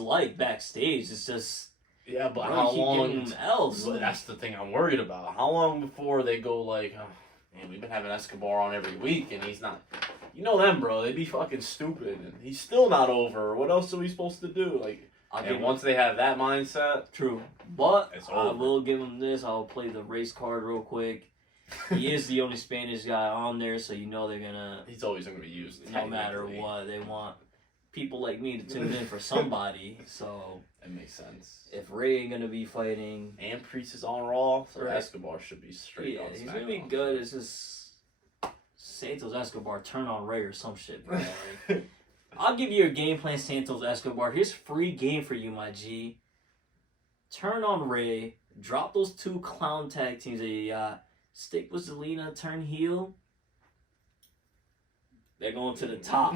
liked backstage. It's just. Yeah, but bro, how long else? That's the thing I'm worried about. How long before they go like, oh, man, we've been having Escobar on every week and he's not. You know them, bro. They be fucking stupid and he's still not over. What else are we supposed to do? Like, and once they have that mindset, true. But it's I will give him this. I'll play the race card real quick. He is the only Spanish guy on there, so you know they're gonna. He's always gonna be used. No matter what, they want people like me to tune in for somebody. So that makes sense. If Ray ain't gonna be fighting, and Priest is on Raw, so right. Escobar should be straight. Yeah, on he's SmackDown. gonna be good. It's just Santos Escobar turn on Ray or some shit, bro. Like, I'll give you a game plan, Santos Escobar. Here's free game for you, my G. Turn on Ray. Drop those 2 clown tag teams that you got. Stick with Zelina. Turn heel. They're going to the top.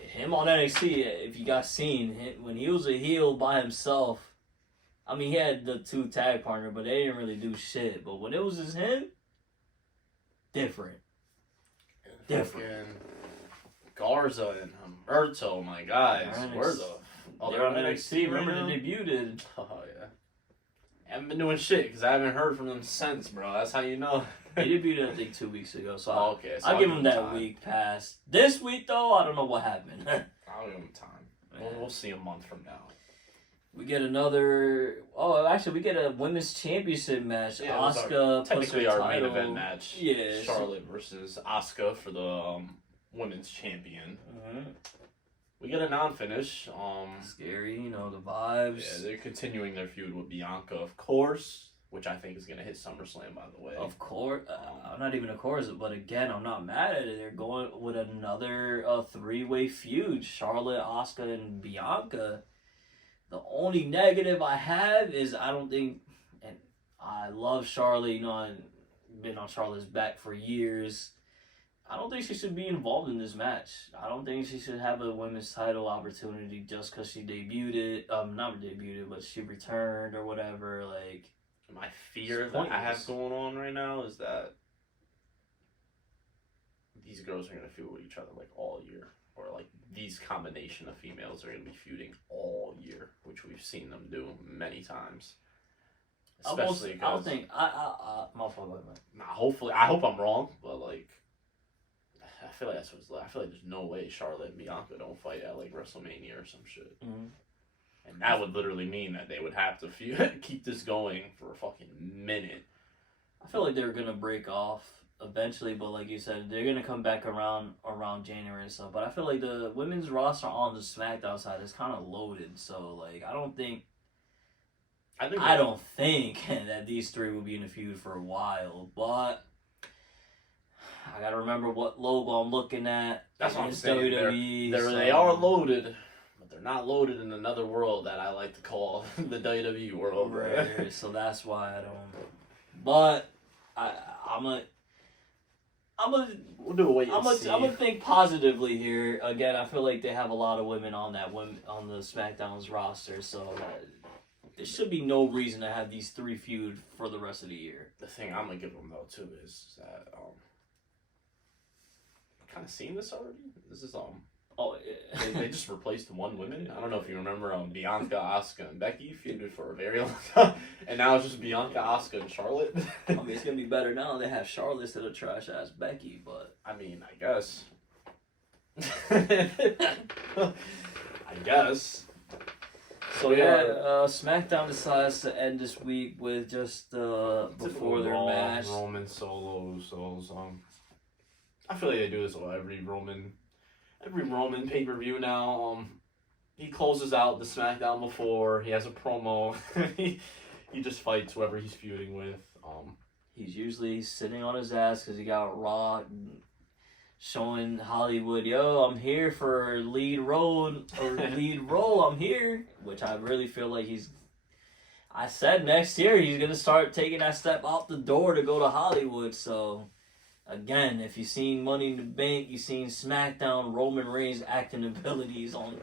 Him on NXT, if you guys seen, when he was a heel by himself, I mean, he had the 2 tag partner, but they didn't really do shit. But when it was just him, different. Garza and Humberto, my guys. Where the? Oh, they're on NXT. Remember they debuted? Oh, yeah. I haven't been doing shit because I haven't heard from them since, bro. That's how you know. They debuted, I think, 2 weeks ago. So okay, so I'll give them that week pass. This week, though, I don't know what happened. I'll give them time. We'll see a month from now. We get another. Oh, actually, we get a women's championship match. Yeah, Asuka technically our main event match. Yeah, Charlotte versus Asuka for the women's champion. Mm-hmm. We get a non-finish. Scary, you know the vibes. Yeah, they're continuing their feud with Bianca, of course, which I think is gonna hit SummerSlam, by the way. Of course, not even of course, but again, I'm not mad at it. They're going with another 3-way feud: Charlotte, Asuka, and Bianca. The only negative I have is I don't think, and I love Charlotte, you know, I've been on Charlotte's back for years. I don't think she should be involved in this match. I don't think she should have a women's title opportunity just because she debuted not debuted, but she returned or whatever. Like, my fear that I have going on right now is that these girls are going to feud with each other like all year. Or like these combination of females are going to be feuding all year, which we've seen them do many times. Especially because I don't think my fault. Nah, hopefully, I hope I'm wrong, but like, I feel like there's no way Charlotte and Bianca don't fight at like WrestleMania or some shit. Mm-hmm. And that would literally mean that they would have to keep this going for a fucking minute. I feel like they're gonna break off eventually, but like you said, they're gonna come back around January and stuff. But I feel like the women's roster on the SmackDown side is kind of loaded. So like, I don't think that these three will be in a feud for a while. But I gotta remember what logo I'm looking at. That's what I'm It's saying. WWE, They are loaded, but they're not loaded in another world that I like to call the WWE world. Right. So that's why I don't. But We'll do a wait and see. I'm gonna think positively here. Again, I feel like they have a lot of women on the SmackDown's roster, so there should be no reason to have these three feud for the rest of the year. The thing I'm gonna give them though too is that kind of seen this already. This is they just replaced one woman. I don't know if you remember Bianca, Asuka, and Becky feuded for a very long time, and now it's just Bianca, Asuka, and Charlotte. I mean, it's gonna be better now. They have Charlotte instead of trash ass Becky, but I mean, I guess. I guess. So yeah, SmackDown decides to end this week with just before their match. Roman solos. I feel like they do this with every Roman pay-per-view now. He closes out the SmackDown before. He has a promo. he just fights whoever he's feuding with. He's usually sitting on his ass because he got Raw showing Hollywood, yo, I'm here for lead role. I'm here, which I really feel like I said next year he's gonna start taking that step out the door to go to Hollywood. So. Again, if you've seen Money in the Bank, you've seen SmackDown, Roman Reigns' acting abilities on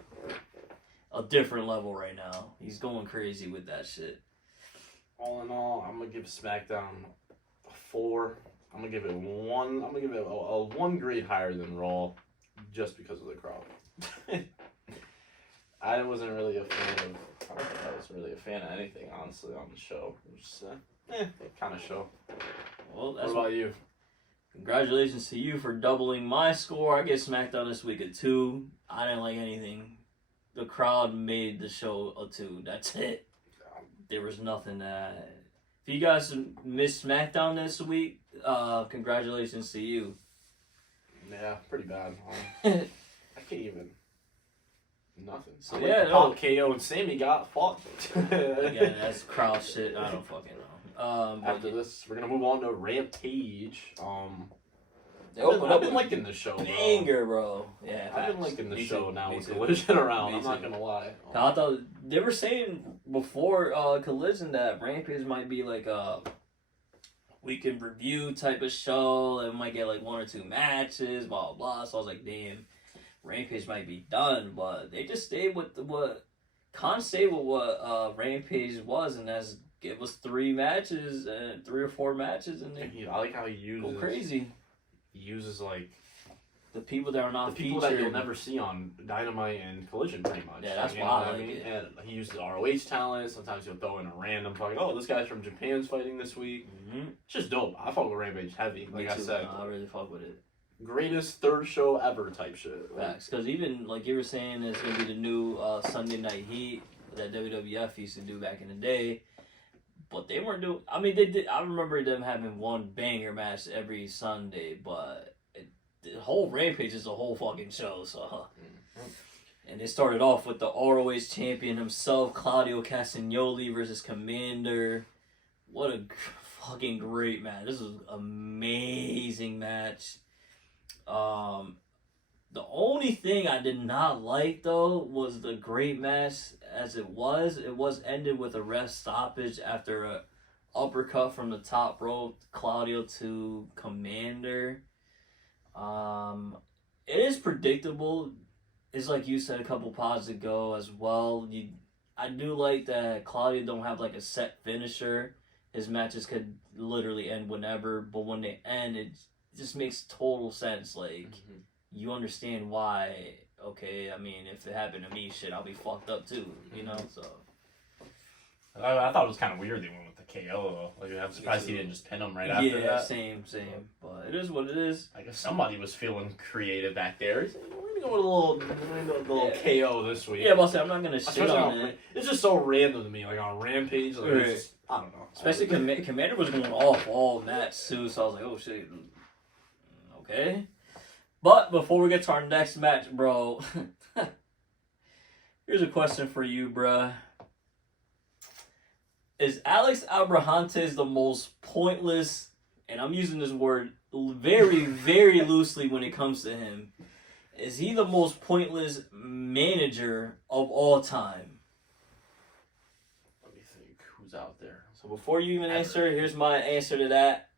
a different level right now. He's going crazy with that shit. All in all, I'm going to give SmackDown a 4. I'm going to give it 1. I'm going to give it a 1 grade higher than Raw just because of the crowd. I wasn't really a fan of... I don't think I was really a fan of anything, honestly, on the show. It was just kind of show. Well, that's what about you? Congratulations to you for doubling my score. I get SmackDown this week at 2. I didn't like anything. The crowd made the show a 2. That's it. There was nothing that... If you guys missed SmackDown this week, congratulations to you. Yeah, pretty bad. I can't even... Nothing. So Pop KO and Sammy got fought. Again, that's crowd shit. I don't fucking know. After this, we're gonna move on to Rampage. I've been liking the show. Banger, bro. Yeah, I've been liking the show now with too. Collision around. I'm not gonna lie. I thought they were saying before Collision that Rampage might be like a weekend review type of show. It might get like 1 or 2 matches, blah blah blah. So I was like, damn, Rampage might be done, but they just stayed with what Rampage was, and that's. It was 3 matches, 3 or 4 matches, and I like how he uses go crazy. He uses like the people that are not the people featured. that you'll never see on Dynamite and Collision, pretty much. Yeah, that's why I like it. And he uses ROH talent. Sometimes he'll throw in a random fucking. Oh, this guy's from Japan's fighting this week. Mm-hmm. It's just dope. I fuck with Rampage heavy. Like I said, I really fuck with it. Greatest third show ever type shit. Facts, because even like you were saying, it's gonna be the new Sunday Night Heat that WWF used to do back in the day. But they weren't doing... I mean, they did. I remember them having one banger match every Sunday, but the whole Rampage is a whole fucking show, so... And they started off with the ROH champion himself, Claudio Castagnoli versus Commander. What a fucking great match. This was an amazing match. The only thing I did not like, though, was the great match as it was. It was ended with a ref stoppage after a uppercut from the top rope, Claudio to Commander. It is predictable. It's like you said a couple pods ago as well. I do like that Claudio don't have like a set finisher. His matches could literally end whenever, but when they end, it just makes total sense. Like... Mm-hmm. You understand why, okay, I mean, if it happened to me, shit, I'll be fucked up too, you know, so. I thought it was kind of weird they went with the KO, though. Like, I'm surprised he didn't just pin him right after that. Yeah, same, but it is what it is. I guess somebody was feeling creative back there. go with a little KO this week. Yeah, but I'm not gonna shit Especially on it. It's just so random to me, like on Rampage. Like, Right. it's just, I don't know. Especially Commander was going off all match too, so I was like, oh shit. Okay. But before we get to our next match, bro, here's a question for you, bruh. Is Alex Abrahantes the most pointless, and I'm using this word very, very loosely when it comes to him, is he the most pointless manager of all time? Let me think. Who's out there? So before you even answer, here's my answer to that.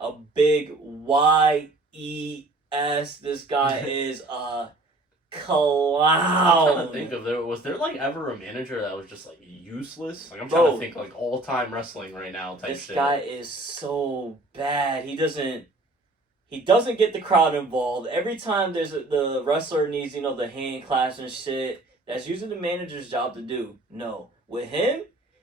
A big Y-E-S. This guy is a clown. I'm trying to think of was there like ever a manager that was just like useless? Like I'm trying to think like all time wrestling right now type this shit. This guy is so bad. He doesn't get the crowd involved. Every time the wrestler needs, the hand claps and shit, that's usually the manager's job to do. No. With him,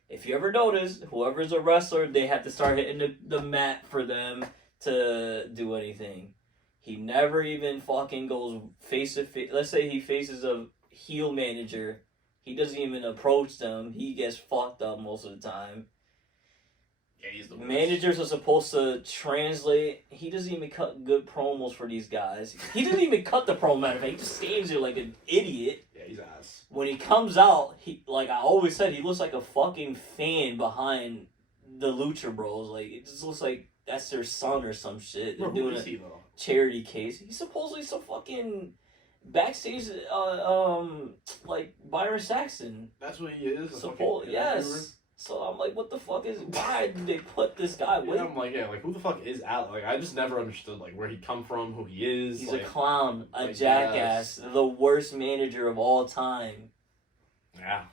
if you ever notice, whoever's a wrestler, they have to start hitting the mat for them to do anything. He never even fucking goes face to face. Let's say he faces a heel manager. He doesn't even approach them. He gets fucked up most of the time. Yeah, he's the worst. Managers are supposed to translate. He doesn't even cut good promos for these guys. He didn't even cut the promo. Matter of fact, he just stands there like an idiot. Yeah, he's ass. When he comes out, he, like I always said, he looks like a fucking fan behind the Lucha Bros. Like, it just looks like that's their son or some shit. They're doing a charity case. He's supposedly some fucking backstage, like Byron Saxton. That's what he is. Yes. So I'm like, what the fuck is? Why did they put this guy with? I'm like, who the fuck is Alex? Like, I just never understood like where he come from, who he is. He's like, a clown, a like, jackass, the worst manager of all time. Yeah.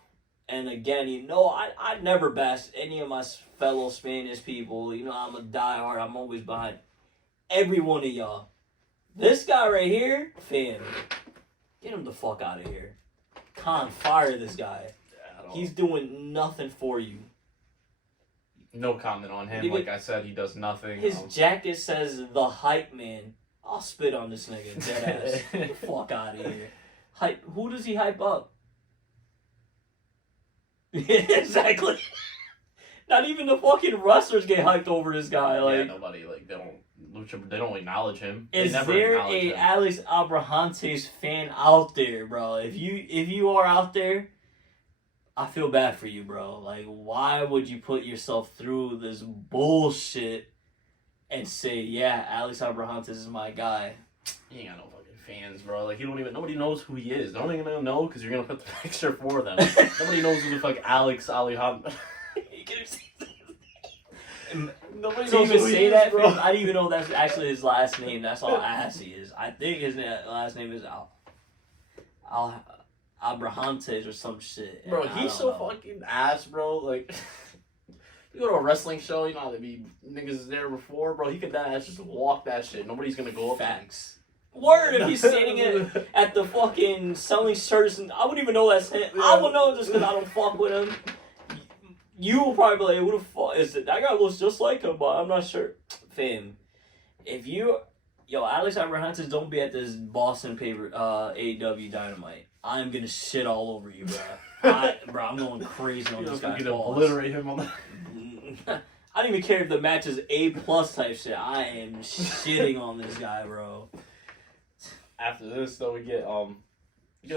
And again, I never bashed any of my fellow Spanish people. I'm a diehard. I'm always behind every one of y'all. This guy right here, fam, get him the fuck out of here. Fire this guy. He's doing nothing for you. No comment on him. Like I said, he does nothing. His jacket says the hype man. I'll spit on this nigga, dead ass. Get the fuck out of here. Hype. Who does he hype up? Exactly. Not even the fucking wrestlers get hyped over this guy. Like, yeah, nobody. Like they don't acknowledge him. Is there a Alex Abrahantes fan out there, bro? If you are out there, I feel bad for you, bro. Like, why would you put yourself through this bullshit and say, yeah, Alex Abrahantes is my guy? He ain't got no fucking fans, bro. Like, nobody knows who he is. They're only gonna know because you're gonna put the picture for them. Nobody knows who the fuck Alex Alejandro. Nobody knows who say that, bro. I didn't even know that's actually his last name. That's how ass he is. I think his last name is Abrahantes or some shit. Bro, he's so fucking ass, bro. Like, you go to a wrestling show, you know how there be niggas there before, bro. He could just walk that shit. Nobody's gonna go up. Facts. Word, if he's standing at the fucking selling shirts, and I wouldn't even know that's him. Yeah. I would know just because I don't fuck with him. You will probably be like, who the fuck is it? That guy looks just like him, but I'm not sure. Fam, if Alex Abrahantes, don't be at this Boston AEW Dynamite. I'm gonna shit all over you, bro. I'm going crazy on this guy. You can obliterate him on that. I don't even care if the match is A+ type shit. I am shitting on this guy, bro. After this, though, we get a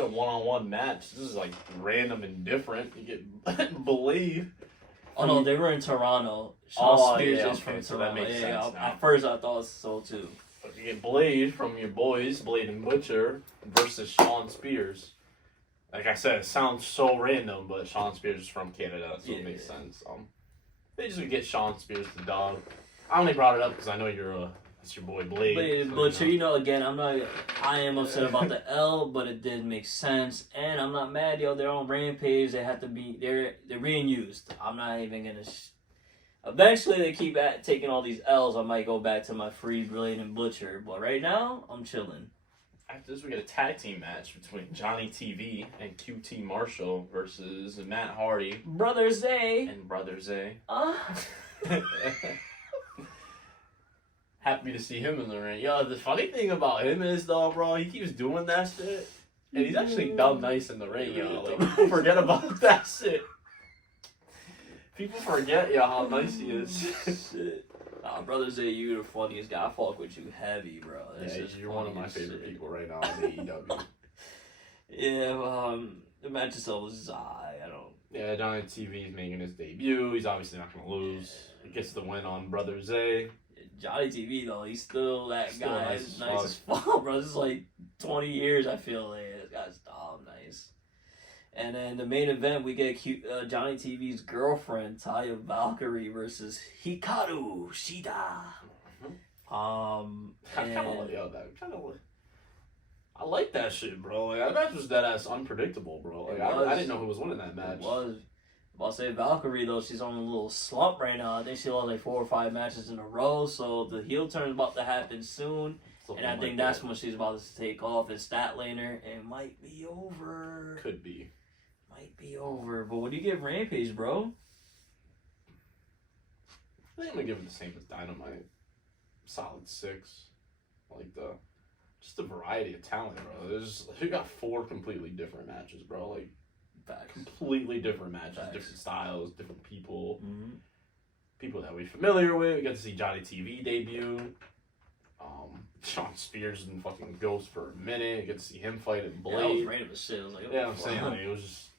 one-on-one match. This is like random and different. You get Believe. Oh no, they were in Toronto. Sean Spears is from Toronto. So that makes sense. At first, I thought so too. But you get Blade from your boys, Blade and Butcher, versus Sean Spears. Like I said, it sounds so random, but Sean Spears is from Canada, so it makes sense. They just would get Sean Spears the dog. I only brought it up because I know it's your boy Blade. Butcher, again, I am upset about the L, but it did make sense, and I'm not mad, they're on Rampage, they're being used. I'm not even gonna, eventually they keep taking all these L's, I might go back to my free Blade and Butcher, but right now, I'm chilling. After this, we get a tag team match between Johnny TV and QT Marshall versus Matt Hardy. Brother Zay. And Brother Zay. happy to see him in the ring. Yo, the funny thing about him is though, bro, he keeps doing that shit, and he's actually dumb nice in the ring, yo. Like, people forget about that shit. People forget, yo, how nice he is. Shit. Brother Zay, you the funniest guy. I fuck with you heavy, bro. That's you're one of my favorite people right now in AEW. Yeah, the match itself was I don't. Yeah, Johnny TV is making his debut. He's obviously not gonna lose. He gets the win on Brother Zay. Johnny TV though, he's still that Still guy. Nice as fuck, bro. This is like 20 years. I feel like this guy's nice. And then the main event, we get Johnny TV's girlfriend Taya Valkyrie versus Hikaru Shida. I like that shit, bro. Like, that match was dead ass unpredictable, bro. Like I didn't know who was winning that match. It was. I'll say Valkyrie though, she's on a little slump right now. I think she lost like 4 or 5 matches in a row, so the heel turn is about to happen soon. And I think that's when she's about to take off as Statlander, and it might be over. Could be. Might be over. But what do you give Rampage, bro? I think I'm gonna give it the same as Dynamite. Solid 6. Like just the variety of talent, bro. We got 4 completely different matches, bro. Like Facts. Completely different matches, Facts. different styles, different people. Mm-hmm. People that we're familiar with. We got to see Johnny TV debut. Sean Spears and fucking Ghost for a minute. You get to see him fight in Blade. Yeah, that was random as shit. I was like, yeah, I'm saying like, it was just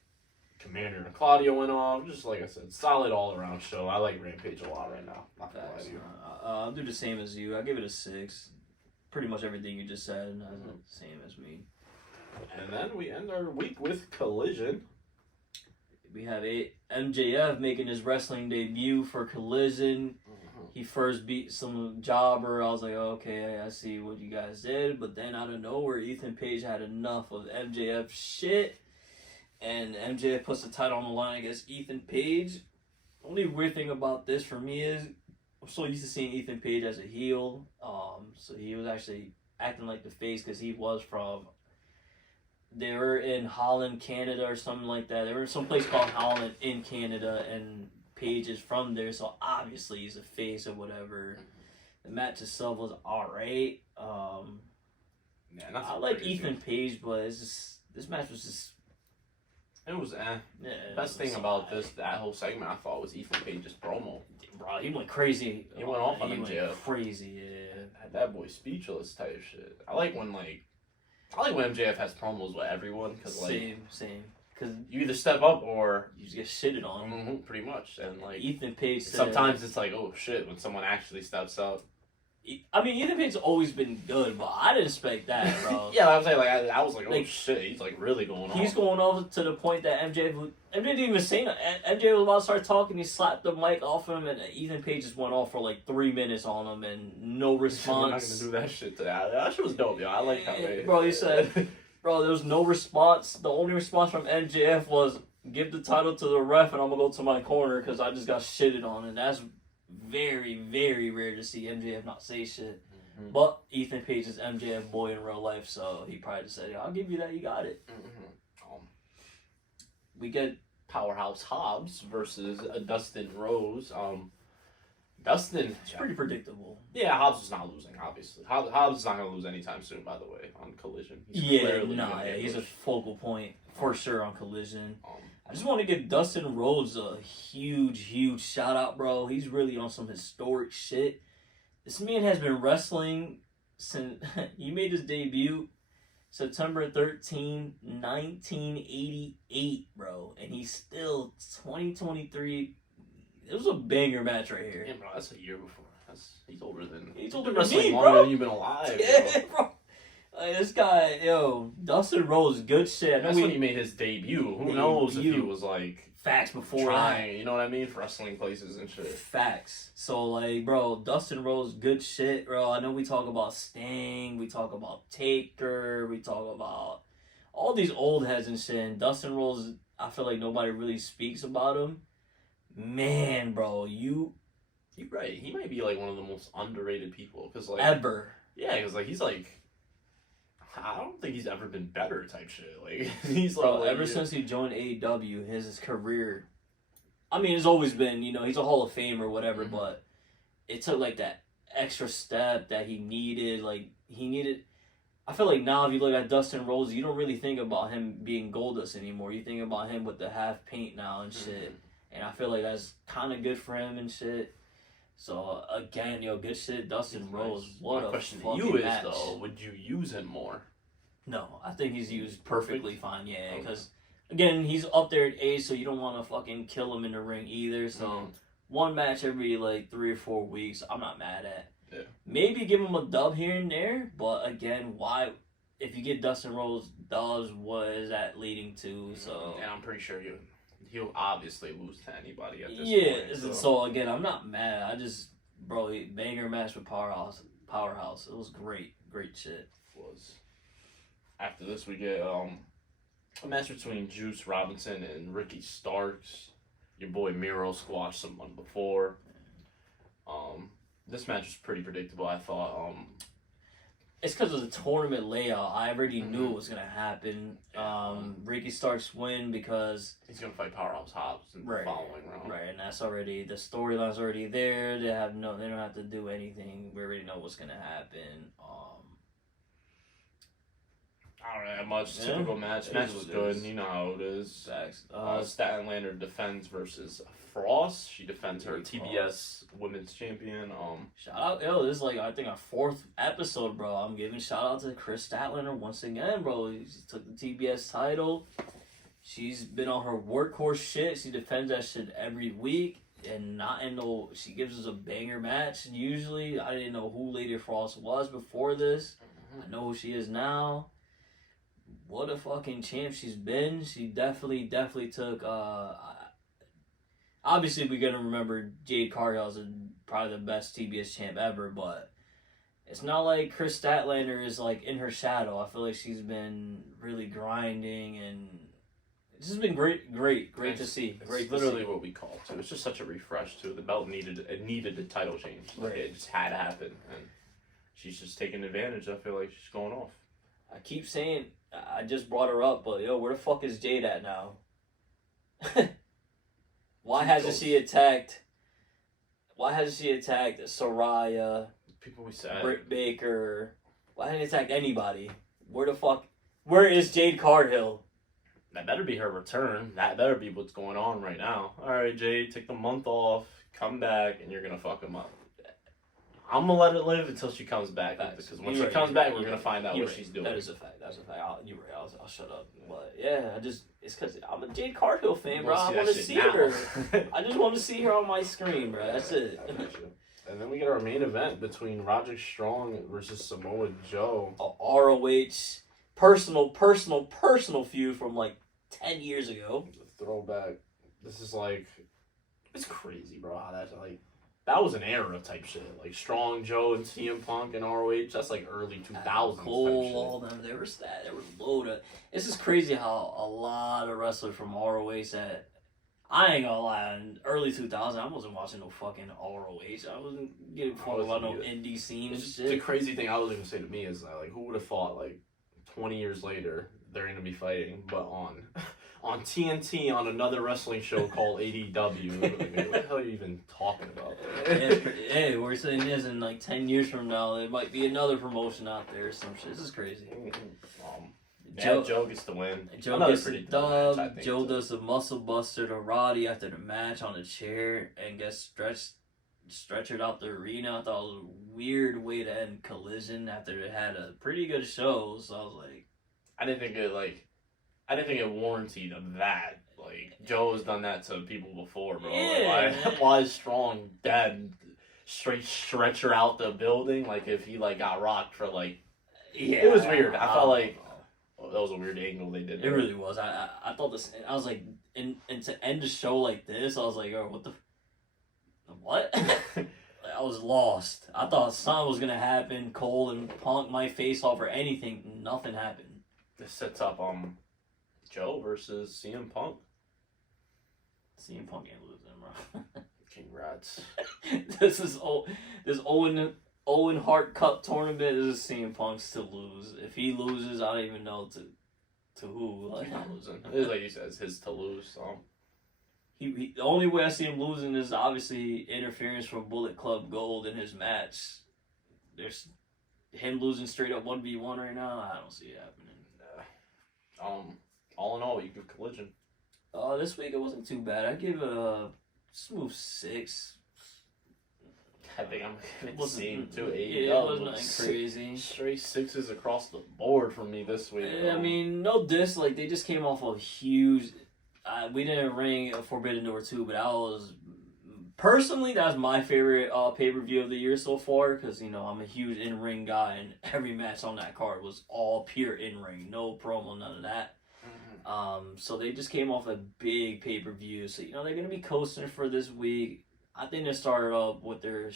Commander and Claudio went off. Just like I said, solid all around show. I like Rampage a lot right now. Not gonna lie to you. I'll do the same as you. I'll give it a 6. Pretty much everything you just said. Same as me. And then we end our week with Collision. We have MJF making his wrestling debut for Collision. He first beat some jobber. I was like, okay, I see what you guys did. But then out of nowhere, Ethan Page had enough of MJF shit. And MJF puts the title on the line against Ethan Page. The only weird thing about this for me is I'm so used to seeing Ethan Page as a heel. So he was actually acting like the face because he was from... They were in Holland, Canada or something like that. They were in some place called Holland in Canada, and Page is from there, so obviously he's a face or whatever. The match itself was alright. I like Ethan Page, but it's just this match was just. It was Yeah, best thing about that whole segment I thought was Ethan Page's promo. Bro, he went crazy. He went off on him, crazy, yeah. Had that boy speechless type shit. I like when MJF has promos with everyone because same. Because you either step up or you just get shitted on. Pretty much, and like Ethan Page. Sometimes it's like, oh shit, when someone actually steps up. I mean, Ethan Page's always been good, but I didn't expect that, bro. Yeah, I was like, I was like, oh shit, he's like really going on. He's going over to the point that MJ didn't even say nothing. MJ was about to start talking, he slapped the mic off him, and Ethan Page just went off for like 3 minutes on him, and no response. I'm not gonna do that shit to that. That shit was dope, yo. I like how they... Bro, he said, bro, there was no response. The only response from MJF was, give the title to the ref, and I'm gonna go to my corner, because I just got shitted on, and that's very, very rare to see MJF not say shit. Mm-hmm. But Ethan Page is MJF boy in real life, so he probably just said, yeah, I'll give you that, you got it. Mm-hmm. We get Powerhouse Hobbs versus Dustin Rose. Dustin... It's pretty predictable. Yeah, Hobbs is not losing, obviously. Hobbs is not going to lose anytime soon, by the way, on Collision. He's a focal point, for sure, on Collision. I just want to give Dustin Rhodes a huge shout out, bro. He's really on some historic shit. This man has been wrestling since he made his debut September 13, 1988, bro. And he's still 2023. It was a banger match right here. Yeah, bro, that's a year before. He's older than me, longer than you've been alive. Yeah, bro. Like, this guy, Dustin Rhodes, good shit. That's when he made his debut. Who knows if he was like facts before trying, you know what I mean, for wrestling places and shit. Facts. So like, bro, Dustin Rhodes, good shit, bro. I know we talk about Sting, we talk about Taker, we talk about all these old heads and shit. And Dustin Rhodes, I feel like nobody really speaks about him. Man, bro, you're right. He might be like one of the most underrated people, because like ever. Yeah, because like he's like. I don't think he's ever been better type shit. Like he's like ever since he joined AEW, his career. I mean, it's always been, he's a Hall of Fame or whatever, but it took like that extra step that he needed. Like, he needed. I feel like now, if you look at Dustin Rhodes, you don't really think about him being Goldust anymore. You think about him with the half paint now and shit. And I feel like that's kind of good for him and shit. So, again, good shit, Dustin Rhodes. What My a question to fucking you is, match. though, would you use him more? No, I think he's used perfectly fine, yeah. Because, again, he's up there at age, so you don't want to fucking kill him in the ring either. So, one match every, 3 or 4 weeks, I'm not mad at. Yeah. Maybe give him a dub here and there, but, again, why... If you get Dustin Rhodes dubs, what is that leading to? So, and I'm pretty sure he'll obviously lose to anybody at this point. Yeah, so again, I'm not mad. I just, bro, banger match with Powerhouse. It was great shit. After this, we get a match between Juice Robinson and Ricky Starks. Your boy Miro squashed someone before. This match was pretty predictable, I thought. It's because of the tournament layout. I already knew it was gonna happen. Ricky Starks win because he's gonna fight Powerhouse Hobbs in the following round. Right, and that's already the storyline's already there. They don't have to do anything. We already know what's gonna happen. I don't know that much. Typical match. Match was good. You know how it is. Statlander defends versus Frost. She defends her TBS Women's Champion. Shout out, this is I think our 4th episode, bro. I'm giving shout out to Chris Statlander once again, bro. She took the TBS title. She's been on her workhorse shit. She defends that shit every week. And she gives us a banger match. Usually, I didn't know who Lady Frost was before this. I know who she is now. What a fucking champ she's been. She definitely took, obviously we're gonna remember Jade Cargill as probably the best TBS champ ever, but it's not like Chris Statlander is in her shadow. I feel like she's been really grinding, and this has been great to see. It's literally what we call it too. It's just such a refresh too. The belt needed a title change. It just had to happen, and she's just taking advantage. I feel like she's going off. I keep saying, I just brought her up, but where the fuck is Jade at now? Why hasn't she attacked Soraya, people we said, Britt Baker? Why hasn't attacked anybody? Where is Jade Cargill? That better be her return. That better be what's going on right now. Alright, Jade, take the month off, come back, and you're gonna fuck him up. I'm gonna let it live until she comes back. Because when she comes back, we're gonna find out what she's doing. That is a fact. You're right. I'll shut up. But yeah, it's because I'm a Jade Cargill fan, bro. I want to see her. I just want to see her on my screen, bro. That's it. And then we get our main event between Roderick Strong versus Samoa Joe. A ROH personal feud from 10 years ago. The throwback. This is it's crazy, bro. How that's that was an era type shit. Strong Joe and CM Punk and ROH. That's early 2000s. Cole, all them. They were loaded. It's just crazy how a lot of wrestlers from ROH that I ain't gonna lie, in early 2000s, I wasn't watching no fucking ROH. I wasn't getting fucked about no indie scene and shit. The crazy thing I was gonna say to me is who would have thought 20 years later they're gonna be fighting, but on TNT on another wrestling show called ADW. What the hell are you even talking about? Hey, we're saying this in 10 years from now, there might be another promotion out there or some shit. This is crazy. Joe gets the win. Joe gets the dub. Joe does the muscle buster to Roddy after the match on the chair and gets stretchered out the arena. I thought it was a weird way to end Collision after it had a pretty good show. So I was like, I didn't think it warranted that. Joe has done that to people before, bro. Yeah. Why is Strong dead? Straight stretcher out the building, if he got rocked for yeah. It was weird. I felt that was a weird angle they did. It really was. I thought this. I was like, and to end the show like this, I was like, oh, what? I was lost. I thought something was gonna happen. Cole and Punk might face off or anything. Nothing happened. This sets up Joe versus CM Punk. CM Punk ain't losing, bro. Congrats. This Owen Hart Cup tournament is CM Punk's to lose. If he loses, I don't even know to who. He's not losing. It's like you said, it's his to lose. So. The only way I see him losing is obviously interference from Bullet Club Gold in his match there's him losing straight up 1v1 right now. I don't see it happening. All in all, you give Collision. This week it wasn't too bad. I give a smooth 6. I think I'm It the same too. It was nothing crazy. Straight 6s across the board for me this week. I mean, no diss. Like, they just came off a huge. We didn't ring a Forbidden Door 2, but personally, that's my favorite pay-per-view of the year so far, because, you know, I'm a huge in-ring guy, and every match on that card was all pure in-ring. No promo, none of that. So they just came off a big pay-per-view, so, you know, they're going to be coasting for this week. I think they started up with they're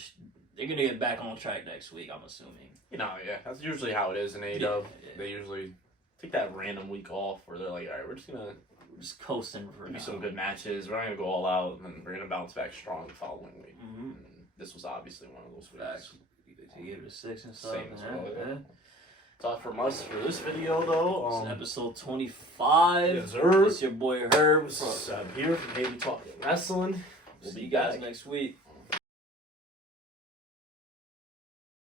going to get back on track next week, I'm assuming. You know, yeah, that's usually how it is in AEW. Yeah. They usually take that random week off where they're like, all right, we're just coasting for now. Some good matches. We're not going to go all out, and then we're going to bounce back strong the following week. And this was obviously one of those weeks. You gave it a 6 and stuff. Same as well, yeah. That's all from us for this video, though. It's episode 25. Yes, sir. It's your boy Herb. Here from Jade Talking Wrestling. We'll see you guys next week.